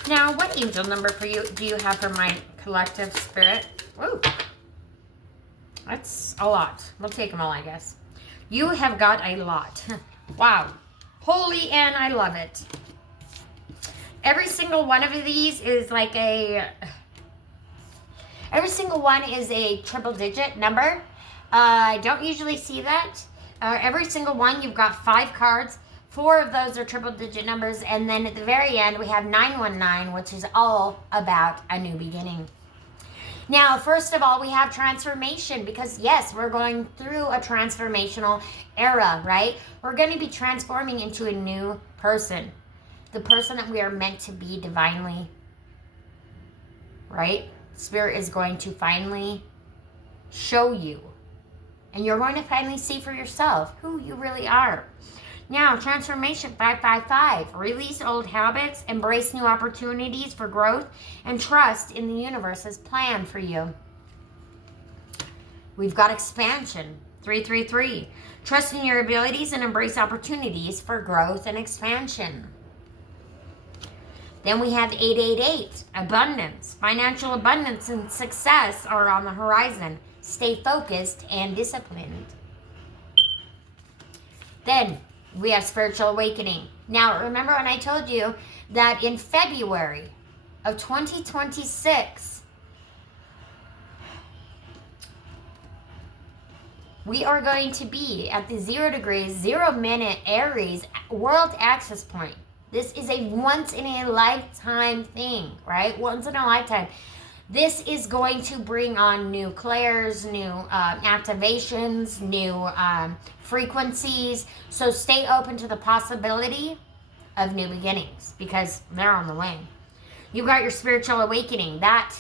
Now, what angel number for you do you have for my collective, Spirit? Whoa. That's a lot. We'll take them all, I guess. You have got a lot. Wow. Holy, and I love it. Every single one of these is like every single one is a triple digit number. I don't usually see that. Every single one, you've got 5 cards. 4 of those are triple digit numbers. And then at the very end, we have 919, which is all about a new beginning. Now, first of all, we have transformation because, yes, we're going through a transformational era, right? We're going to be transforming into a new person, the person that we are meant to be divinely, right? Spirit is going to finally show you, and you're going to finally see for yourself who you really are. Now, transformation 555. Release old habits, embrace new opportunities for growth, and trust in the universe's plan for you. We've got expansion 333. Trust in your abilities and embrace opportunities for growth and expansion. Then we have 888. Abundance. Financial abundance and success are on the horizon. Stay focused and disciplined. Then we have spiritual awakening. Now, remember when I told you that in February of 2026, we are going to be at the 0 degrees, 0 minute Aries world access point. This is a once in a lifetime thing, right? Once in a lifetime. This is going to bring on new clairs, new activations, new frequencies. So stay open to the possibility of new beginnings because they're on the way. You got your spiritual awakening. That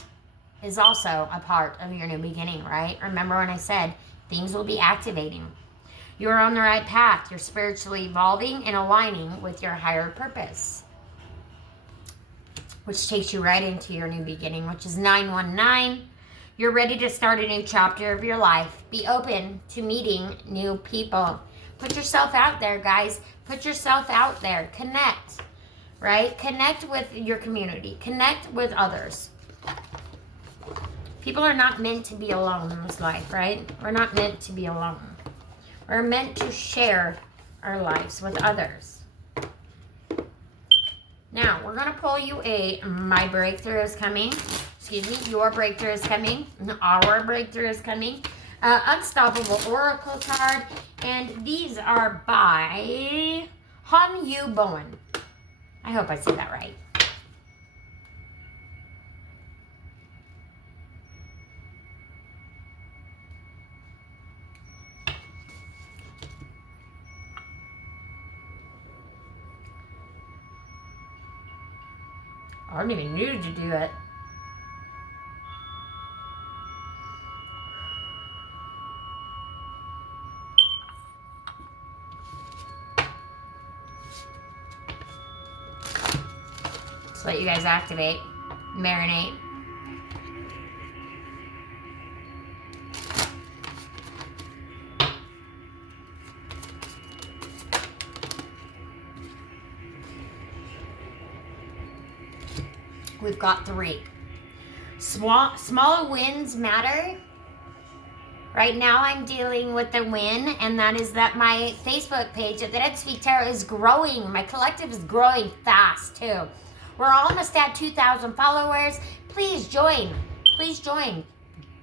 is also a part of your new beginning, right? Remember when I said things will be activating. You're on the right path. You're spiritually evolving and aligning with your higher purpose, which takes you right into your new beginning, which is 919. You're ready to start a new chapter of your life. Be open to meeting new people. Put yourself out there, guys. Put yourself out there. Connect, right? Connect with your community. Connect with others. People are not meant to be alone in this life, right? We're not meant to be alone. We're meant to share our lives with others. Now, we're going to pull you my breakthrough is coming. Excuse me, your breakthrough is coming. Our breakthrough is coming. Unstoppable Oracle card. And these are by Han Yu Bowen. I hope I said that right. I didn't even need to do it. Just let you guys activate, marinate. We've got 3. Small wins matter. Right now I'm dealing with the win, and that is that my Facebook page at the Dead Speak Tarot is growing. My collective is growing fast too. We're almost at 2,000 followers. Please join. Please join.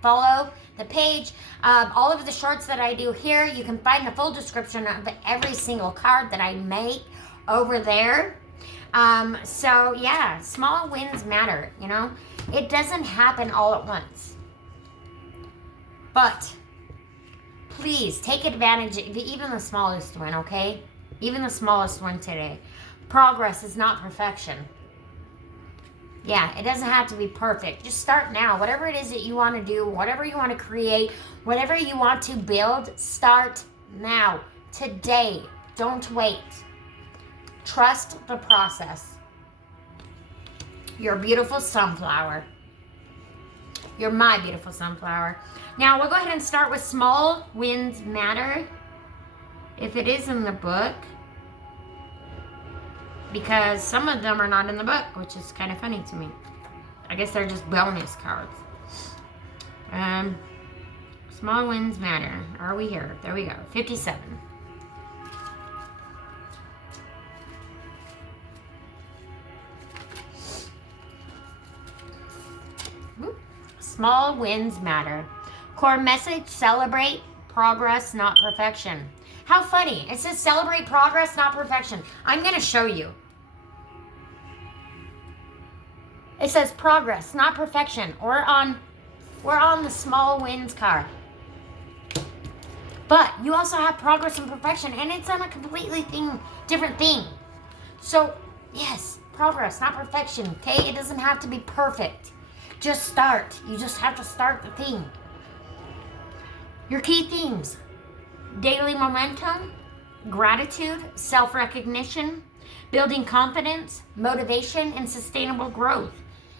Follow the page. All of the shorts that I do here, you can find the full description of every single card that I make over there. So yeah, small wins matter, you know. It doesn't happen all at once. But please take advantage of even the smallest one, okay? Even the smallest one today. Progress is not perfection. Yeah, it doesn't have to be perfect. Just start now. Whatever it is that you want to do, whatever you want to create, whatever you want to build, start now. Today. Don't wait. Trust the process. You're a beautiful sunflower. You're my beautiful sunflower. Now, we'll go ahead and start with small wins matter. If it is in the book. Because some of them are not in the book, which is kind of funny to me. I guess they're just bonus cards. Small wins matter. Are we here? There we go. 57. Small wins matter. Core message, celebrate progress, not perfection. How funny. It says celebrate progress, not perfection. I'm going to show you. It says progress, not perfection. We're on the small wins card. But you also have progress and perfection, and it's on a completely different thing. So, yes, progress, not perfection, okay? It doesn't have to be perfect. Just start. You just have to start the thing. Your key themes: daily momentum, gratitude, self-recognition, building confidence, motivation, and sustainable growth.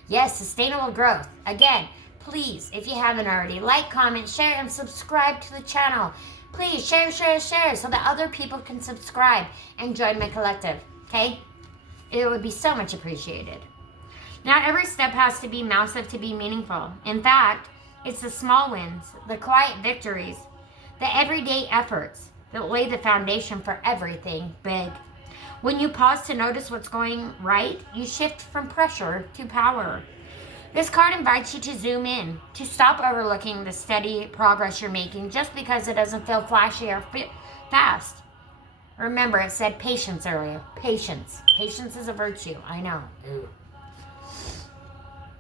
Yes, sustainable growth. Again, please, if you haven't already, like, comment, share, and subscribe to the channel. Please share so that other people can subscribe and join my collective, okay? It would be so much appreciated. Not every step has to be massive to be meaningful. In fact, it's the small wins, the quiet victories, the everyday efforts that lay the foundation for everything big. When you pause to notice what's going right, you shift from pressure to power. This card invites you to zoom in, to stop overlooking the steady progress you're making just because it doesn't feel flashy or fast. Remember, it said patience earlier. Patience. Patience is a virtue. I know. Ooh.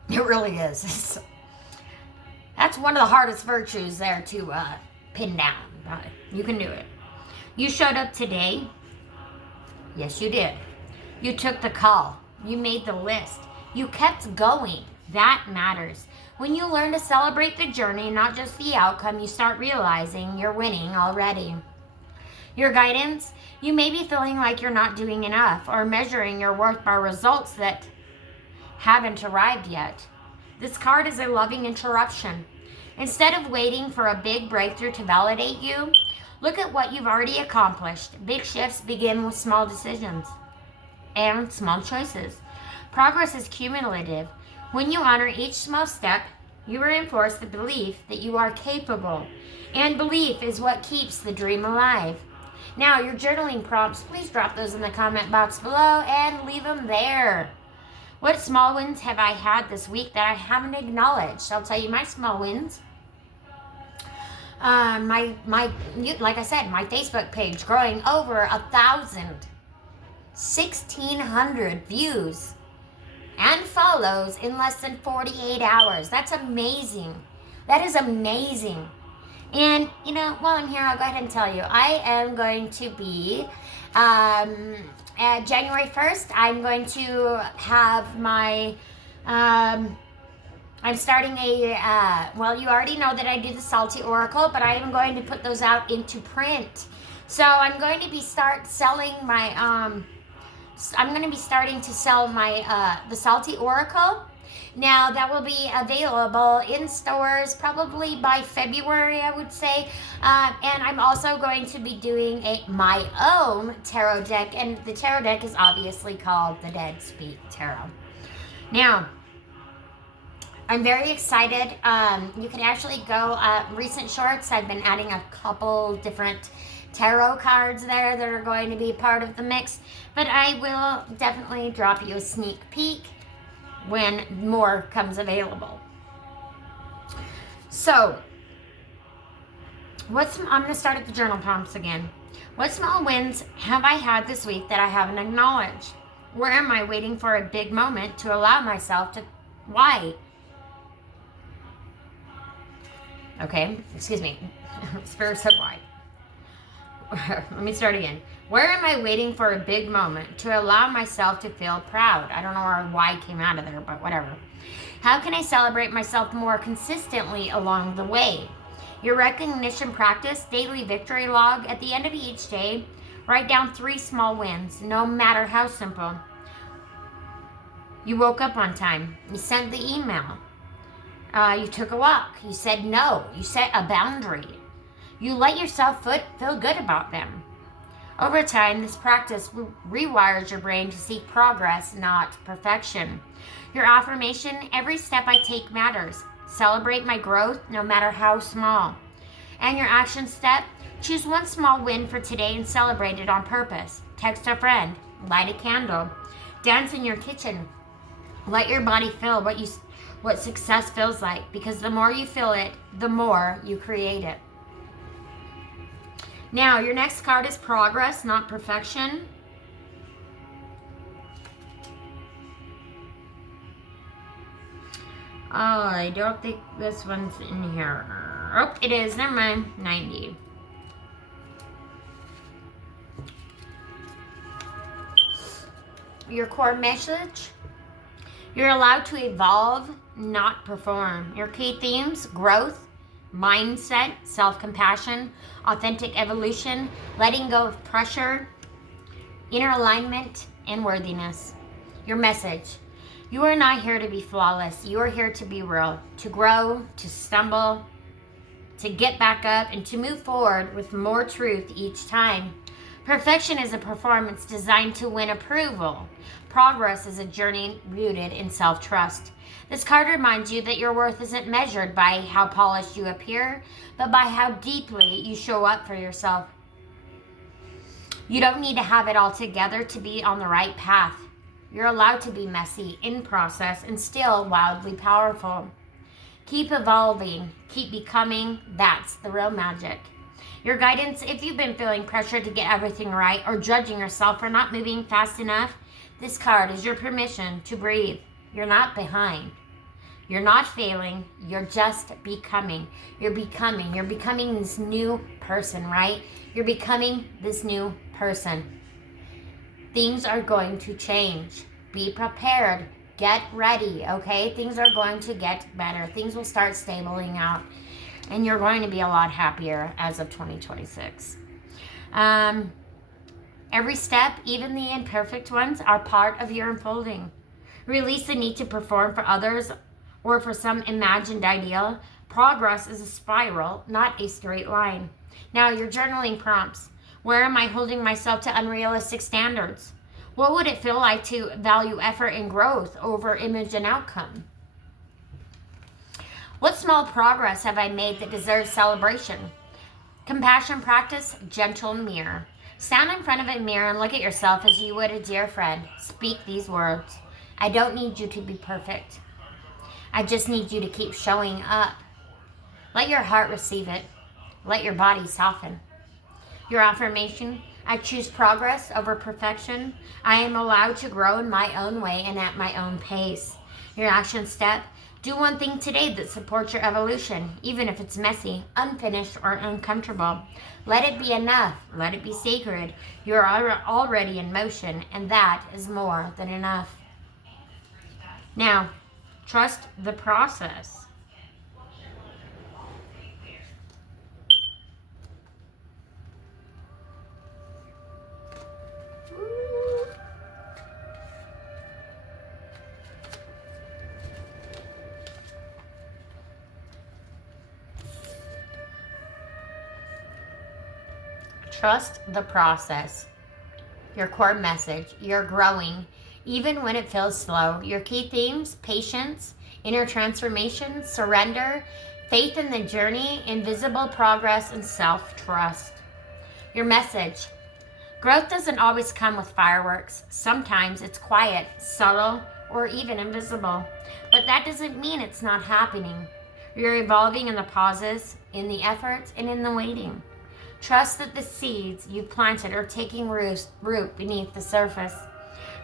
It really is. That's one of the hardest virtues there to pin down. But you can do it. You showed up today. Yes, you did. You took the call. You made the list. You kept going. That matters. When you learn to celebrate the journey, not just the outcome, you start realizing you're winning already. Your guidance: you may be feeling like you're not doing enough or measuring your worth by results that haven't arrived yet. This card is a loving interruption. Instead of waiting for a big breakthrough to validate you, look at what you've already accomplished. Big shifts begin with small decisions and small choices. Progress is cumulative. When you honor each small step, you reinforce the belief that you are capable. And belief is what keeps the dream alive. Now, your journaling prompts, please drop those in the comment box below and leave them there. What small wins have I had this week that I haven't acknowledged? I'll tell you my small wins. Like I said, my Facebook page growing over 1,000, 1,600 views and follows in less than 48 hours. That's amazing. That is amazing. And, you know, while I'm here, I'll go ahead and tell you, I am going to be, January 1st, I'm going to have my, I'm starting well, you already know that I do the Salty Oracle, but I am going to put those out into print. So I'm going to be selling my, I'm going to be starting to sell my, the Salty Oracle. Now, that will be available in stores probably by February, I would say. And I'm also going to be doing my own tarot deck. And the tarot deck is obviously called the Dead Speak Tarot. Now, I'm very excited. You can actually go, recent shorts, I've been adding a couple different tarot cards there that are going to be part of the mix. But I will definitely drop you a sneak peek when more comes available. So, I'm going to start at the journal prompts again. What small wins have I had this week that I haven't acknowledged? Where am I waiting for a big moment to allow myself to, why? Okay, excuse me. Spirit said why. Let me start again. Where am I waiting for a big moment to allow myself to feel proud? I don't know where why came out of there, but whatever. How can I celebrate myself more consistently along the way? Your recognition practice, daily victory log. At the end of each day, write down 3 small wins, no matter how simple. You woke up on time. You sent the email. You took a walk. You said no. You set a boundary. You let yourself feel good about them. Over time, this practice rewires your brain to seek progress, not perfection. Your affirmation, every step I take matters. Celebrate my growth, no matter how small. And your action step, choose one small win for today and celebrate it on purpose. Text a friend, light a candle, dance in your kitchen. Let your body feel what success feels like, because the more you feel it, the more you create it. Now, your next card is progress, not perfection. Oh, I don't think this one's in here. Oh, it is. Never mind. 90. Your core message. You're allowed to evolve, not perform. Your key themes: growth, mindset, self-compassion, authentic evolution, letting go of pressure, inner alignment, and worthiness. Your message: you are not here to be flawless. You are here to be real, to grow, to stumble, to get back up, and to move forward with more truth each time. Perfection is a performance designed to win approval. Progress is a journey rooted in self-trust. This card reminds you that your worth isn't measured by how polished you appear, but by how deeply you show up for yourself. You don't need to have it all together to be on the right path. You're allowed to be messy, in process, and still wildly powerful. Keep evolving, keep becoming. That's the real magic. Your guidance: if you've been feeling pressured to get everything right or judging yourself for not moving fast enough, this card is your permission to breathe. You're not behind. You're not failing. You're just becoming. You're becoming this new person, right? You're becoming this new person. Things are going to change. Be prepared. Get ready, okay? Things are going to get better. Things will start stabilizing out. And you're going to be a lot happier as of 2026. Every step, even the imperfect ones, are part of your unfolding. Release the need to perform for others or for some imagined ideal. Progress is a spiral, not a straight line. Now, your journaling prompts. Where am I holding myself to unrealistic standards? What would it feel like to value effort and growth over image and outcome? What small progress have I made that deserves celebration? Compassion practice, gentle mirror. Stand in front of a mirror and look at yourself as you would a dear friend. Speak these words. I don't need you to be perfect. I just need you to keep showing up. Let your heart receive it. Let your body soften. Your affirmation: I choose progress over perfection. I am allowed to grow in my own way and at my own pace. Your action step: do one thing today that supports your evolution, even if it's messy, unfinished, or uncomfortable. Let it be enough. Let it be sacred. You're already in motion, and that is more than enough. Now, trust the process. Trust the process. Your core message: you're growing, even when it feels slow. Your key themes: patience, inner transformation, surrender, faith in the journey, invisible progress, and self-trust. Your message: growth doesn't always come with fireworks. Sometimes it's quiet, subtle, or even invisible. But that doesn't mean it's not happening. You're evolving in the pauses, in the efforts, and in the waiting. Trust that the seeds you've planted are taking root beneath the surface.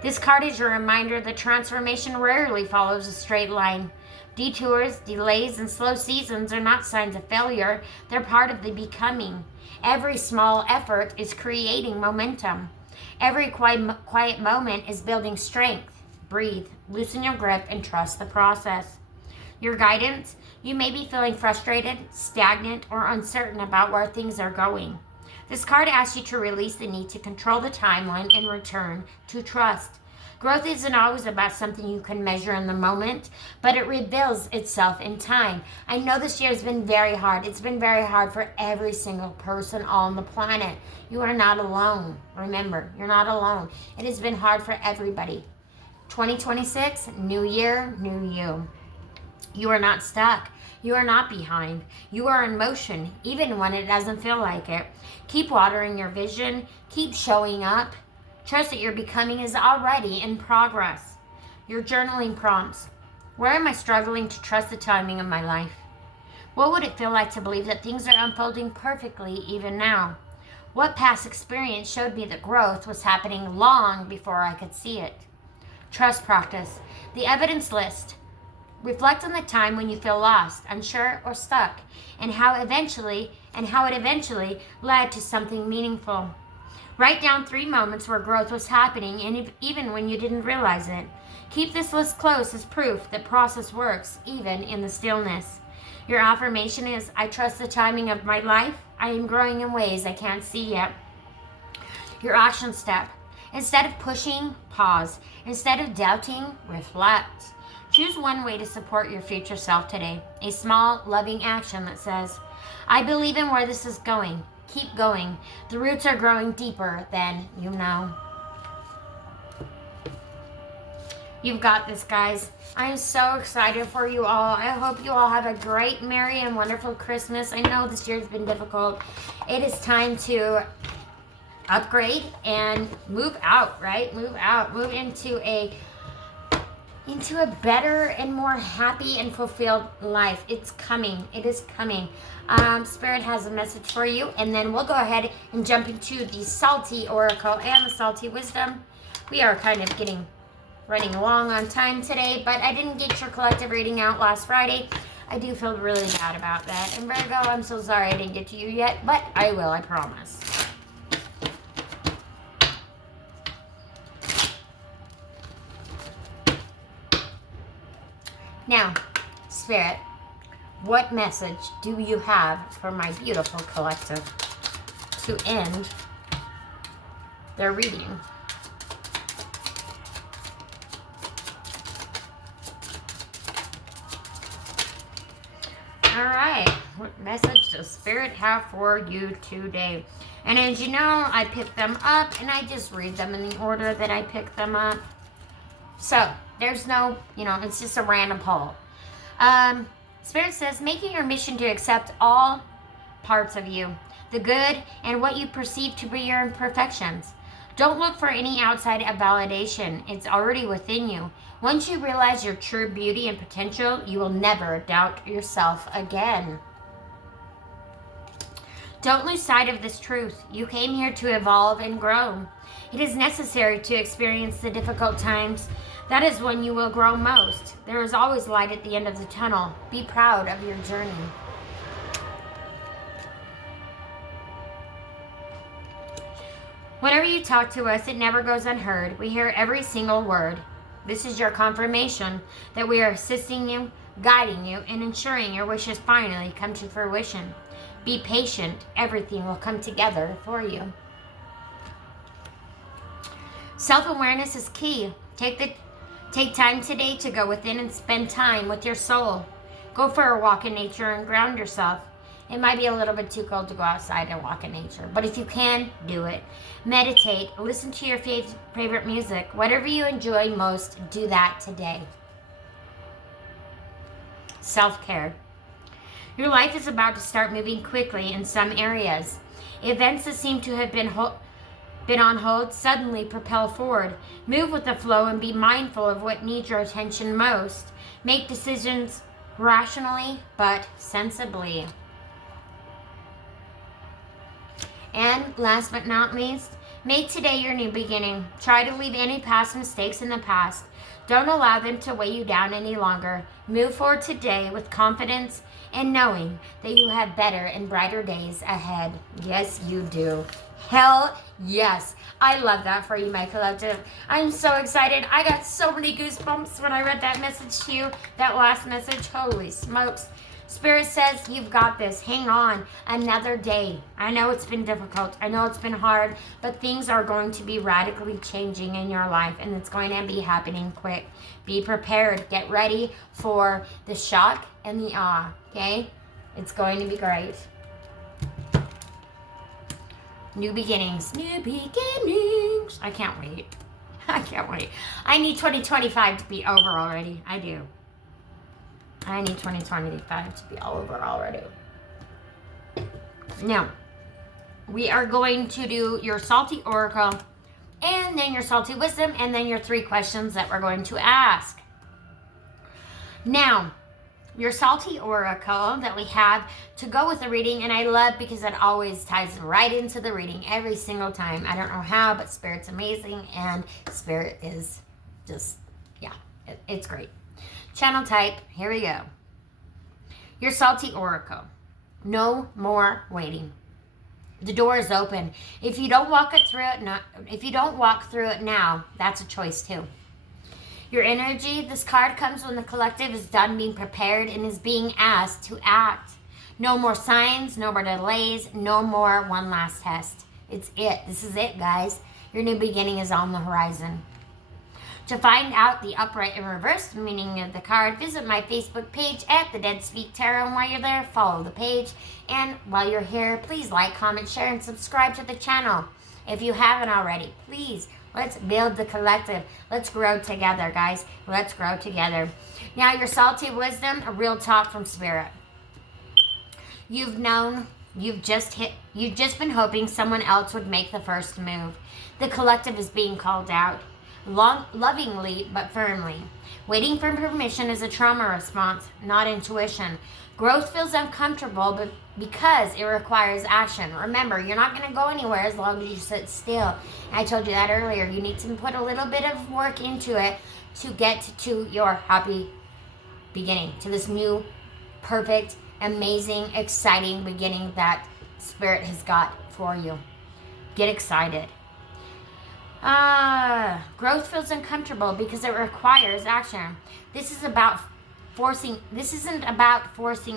This card is your reminder that transformation rarely follows a straight line. Detours, delays, and slow seasons are not signs of failure. They're part of the becoming. Every small effort is creating momentum. Every quiet moment is building strength. Breathe, loosen your grip, and trust the process. Your guidance, you may be feeling frustrated, stagnant, or uncertain about where things are going. This card asks you to release the need to control the timeline and return to trust. Growth isn't always about something you can measure in the moment, but it reveals itself in time. I know this year has been very hard. It's been very hard for every single person on the planet. You are not alone. Remember, you're not alone. It has been hard for everybody. 2026, new year, new you. You are not stuck. You are not behind. You are in motion, even when it doesn't feel like it. Keep watering your vision. Keep showing up. Trust that your becoming is already in progress. Your journaling prompts. Where am I struggling to trust the timing of my life? What would it feel like to believe that things are unfolding perfectly even now? What past experience showed me that growth was happening long before I could see it? Trust practice. The evidence list. Reflect on the time when you feel lost, unsure, or stuck, and how it eventually led to something meaningful. Write down 3 moments where growth was happening, and even when you didn't realize it. Keep this list close as proof that process works, even in the stillness. Your affirmation is, I trust the timing of my life. I am growing in ways I can't see yet. Your action step. Instead of pushing, pause. Instead of doubting, reflect. Choose one way to support your future self today. A small, loving action that says, I believe in where this is going. Keep going. The roots are growing deeper than you know. You've got this, guys. I am so excited for you all. I hope you all have a great, merry, and wonderful Christmas. I know this year's been difficult. It is time to upgrade and move out, right? Move out. Move into a better and more happy and fulfilled life. It's coming. It is coming. Spirit has a message for you, and then we'll go ahead and jump into the Salty Oracle and the Salty Wisdom. We are kind of running along on time today, but I didn't get your collective reading out last Friday. I do feel really bad about that. And Virgo, I'm so sorry I didn't get to you yet, but I will, I promise. Now, Spirit, what message do you have for my beautiful collective to end their reading? All right, what message does Spirit have for you today? And as you know, I pick them up and I just read them in the order that I pick them up. So, there's no, it's just a random poll. Spirit says, make it your mission to accept all parts of you, the good and what you perceive to be your imperfections. Don't look for any outside validation. It's already within you. Once you realize your true beauty and potential, you will never doubt yourself again. Don't lose sight of this truth. You came here to evolve and grow. It is necessary to experience the difficult times. That is when you will grow most. There is always light at the end of the tunnel. Be proud of your journey. Whenever you talk to us, it never goes unheard. We hear every single word. This is your confirmation that we are assisting you, guiding you, and ensuring your wishes finally come to fruition. Be patient. Everything will come together for you. Self-awareness is key. Take time today to go within and spend time with your soul. Go for a walk in nature and ground yourself. It might be a little bit too cold to go outside and walk in nature, but if you can, do it. Meditate. Listen to your favorite music. Whatever you enjoy most, do that today. Self-care. Your life is about to start moving quickly in some areas. Events that seem to have been on hold suddenly propel forward. Move with the flow and be mindful of what needs your attention most. Make decisions rationally but sensibly. And last but not least, Make today your new beginning. Try to leave any past mistakes in the past. Don't allow them to weigh you down any longer. Move forward today with confidence and knowing that you have better and brighter days ahead. Yes, you do. Hell yes. I love that for you, my collective. I'm so excited. I got so many goosebumps when I read that message to you, that last message. Holy smokes. Spirit says, you've got this. Hang on. Another day. I know it's been difficult. I know it's been hard, but things are going to be radically changing in your life, and it's going to be happening quick. Be prepared. Get ready for the shock and the awe, okay? It's going to be great. New beginnings. New beginnings. I can't wait. I can't wait. I need 2025 to be over already. I do. I need 2025 to be all over already. Now, we are going to do your Salty Oracle, and then your Salty Wisdom, and then your 3 questions that we're going to ask. Now, your Salty Oracle that we have to go with the reading, and I love because it always ties right into the reading every single time. I don't know how, but Spirit's amazing, and Spirit is just, yeah, it's great. Channel type, here we go. Your Salty Oracle. No more waiting. The door is open. If you don't walk through it now, that's a choice too. Your energy, this card comes when the collective is done being prepared and is being asked to act. No more signs, no more delays, no more one last test. It's it. This is it, guys. Your new beginning is on the horizon. To find out the upright and reversed meaning of the card, visit my Facebook page at The Dead Speak Tarot. And while you're there, follow the page. And while you're here, please like, comment, share, and subscribe to the channel. If you haven't already, please, let's build the collective. Let's grow together, guys. Let's grow together. Now, your Salty Wisdom, a real talk from Spirit. You've just been hoping someone else would make the first move. The collective is being called out. Lovingly but firmly. Waiting for permission is a trauma response, not intuition. Growth feels uncomfortable but because it requires action. Remember, you're not going to go anywhere as long as you sit still. I told you that earlier. You need to put a little bit of work into it to get to your happy beginning, to this new, perfect, amazing, exciting beginning that Spirit has got for you. Get excited. Growth feels uncomfortable because it requires action. This isn't about forcing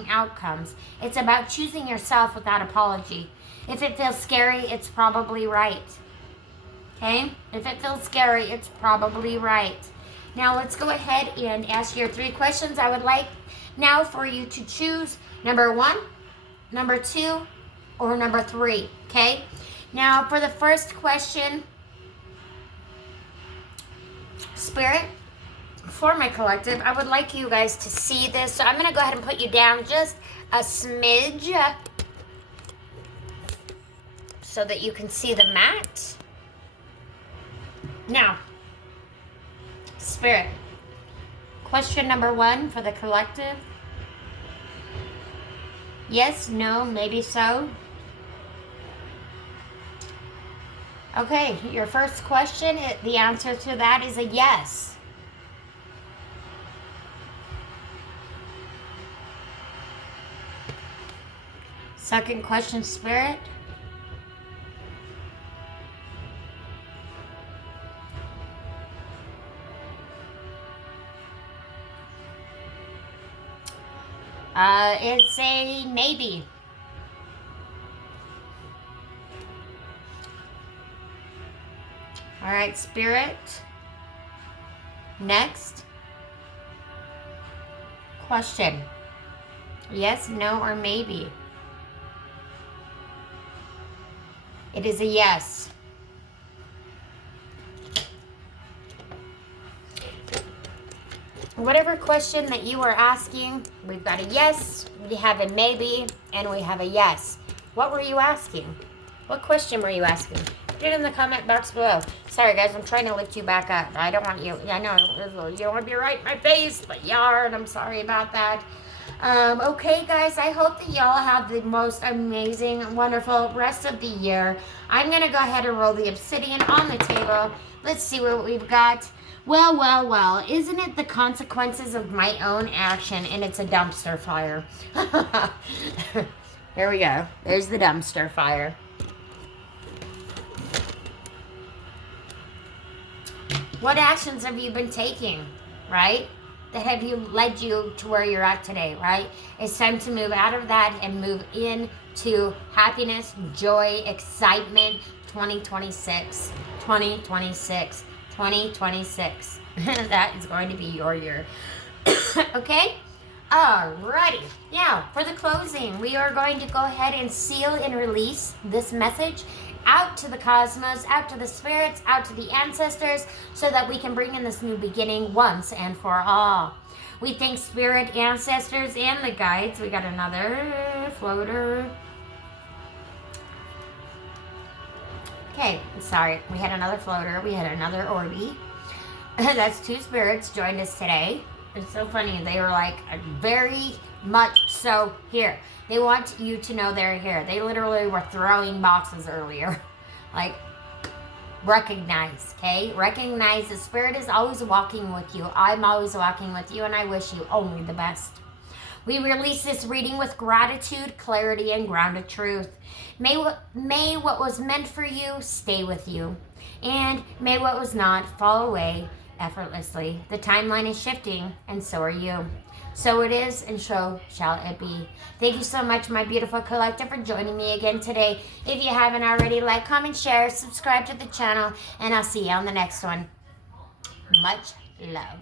outcomes. It's about choosing yourself without apology. If it feels scary, it's probably right. Okay? If it feels scary, it's probably right. Now let's go ahead and ask your 3 questions. I would like now for you to choose number 1, number 2, or number 3. Okay? Now for the first question, Spirit, for my collective, I would like you guys to see this. So I'm going to go ahead and put you down just a smidge so that you can see the mat. Now, Spirit, question number 1 for the collective. Yes, no, maybe so. Okay, your first question, the answer to that is a yes. Second question, Spirit. It's a maybe. All right, Spirit. Next question. Yes, no, or maybe. It is a yes. Whatever question that you are asking, we've got a yes, we have a maybe, and we have a yes. What were you asking? What question were you asking? Put it in the comment box below. Sorry, guys, I'm trying to lift you back up. I don't want you, I know, you don't want to be right in my face, but you are, and I'm sorry about that. Okay, guys, I hope that y'all have the most amazing, wonderful rest of the year. I'm going to go ahead and roll the obsidian on the table. Let's see what we've got. Well, well, well, isn't it the consequences of my own action? And it's a dumpster fire. Here we go. There's the dumpster fire. What actions have you been taking, right? That have you led you to where you're at today, right? It's time to move out of that and move into happiness, joy, excitement. 2026, 2026, 2026. That is going to be your year. Okay? Alrighty. Now, for the closing, we are going to go ahead and seal and release this message out to the cosmos, out to the spirits, out to the ancestors, so that we can bring in this new beginning once and for all. We thank spirit, ancestors, and the guides. We got another floater. Okay, sorry. We had another floater. We had another Orby. That's two spirits joined us today. It's so funny. They were like very much so here. They want you to know they're here. They literally were throwing boxes earlier. Like, recognize, okay? Recognize the spirit is always walking with you. I'm always walking with you, and I wish you only the best. We release this reading with gratitude, clarity, and grounded truth. May what was meant for you stay with you. And may what was not fall away effortlessly. The timeline is shifting, and so are you. So it is, and so shall it be. Thank you so much, my beautiful collective, for joining me again today. If you haven't already, like, comment, share, subscribe to the channel, and I'll see you on the next one. Much love.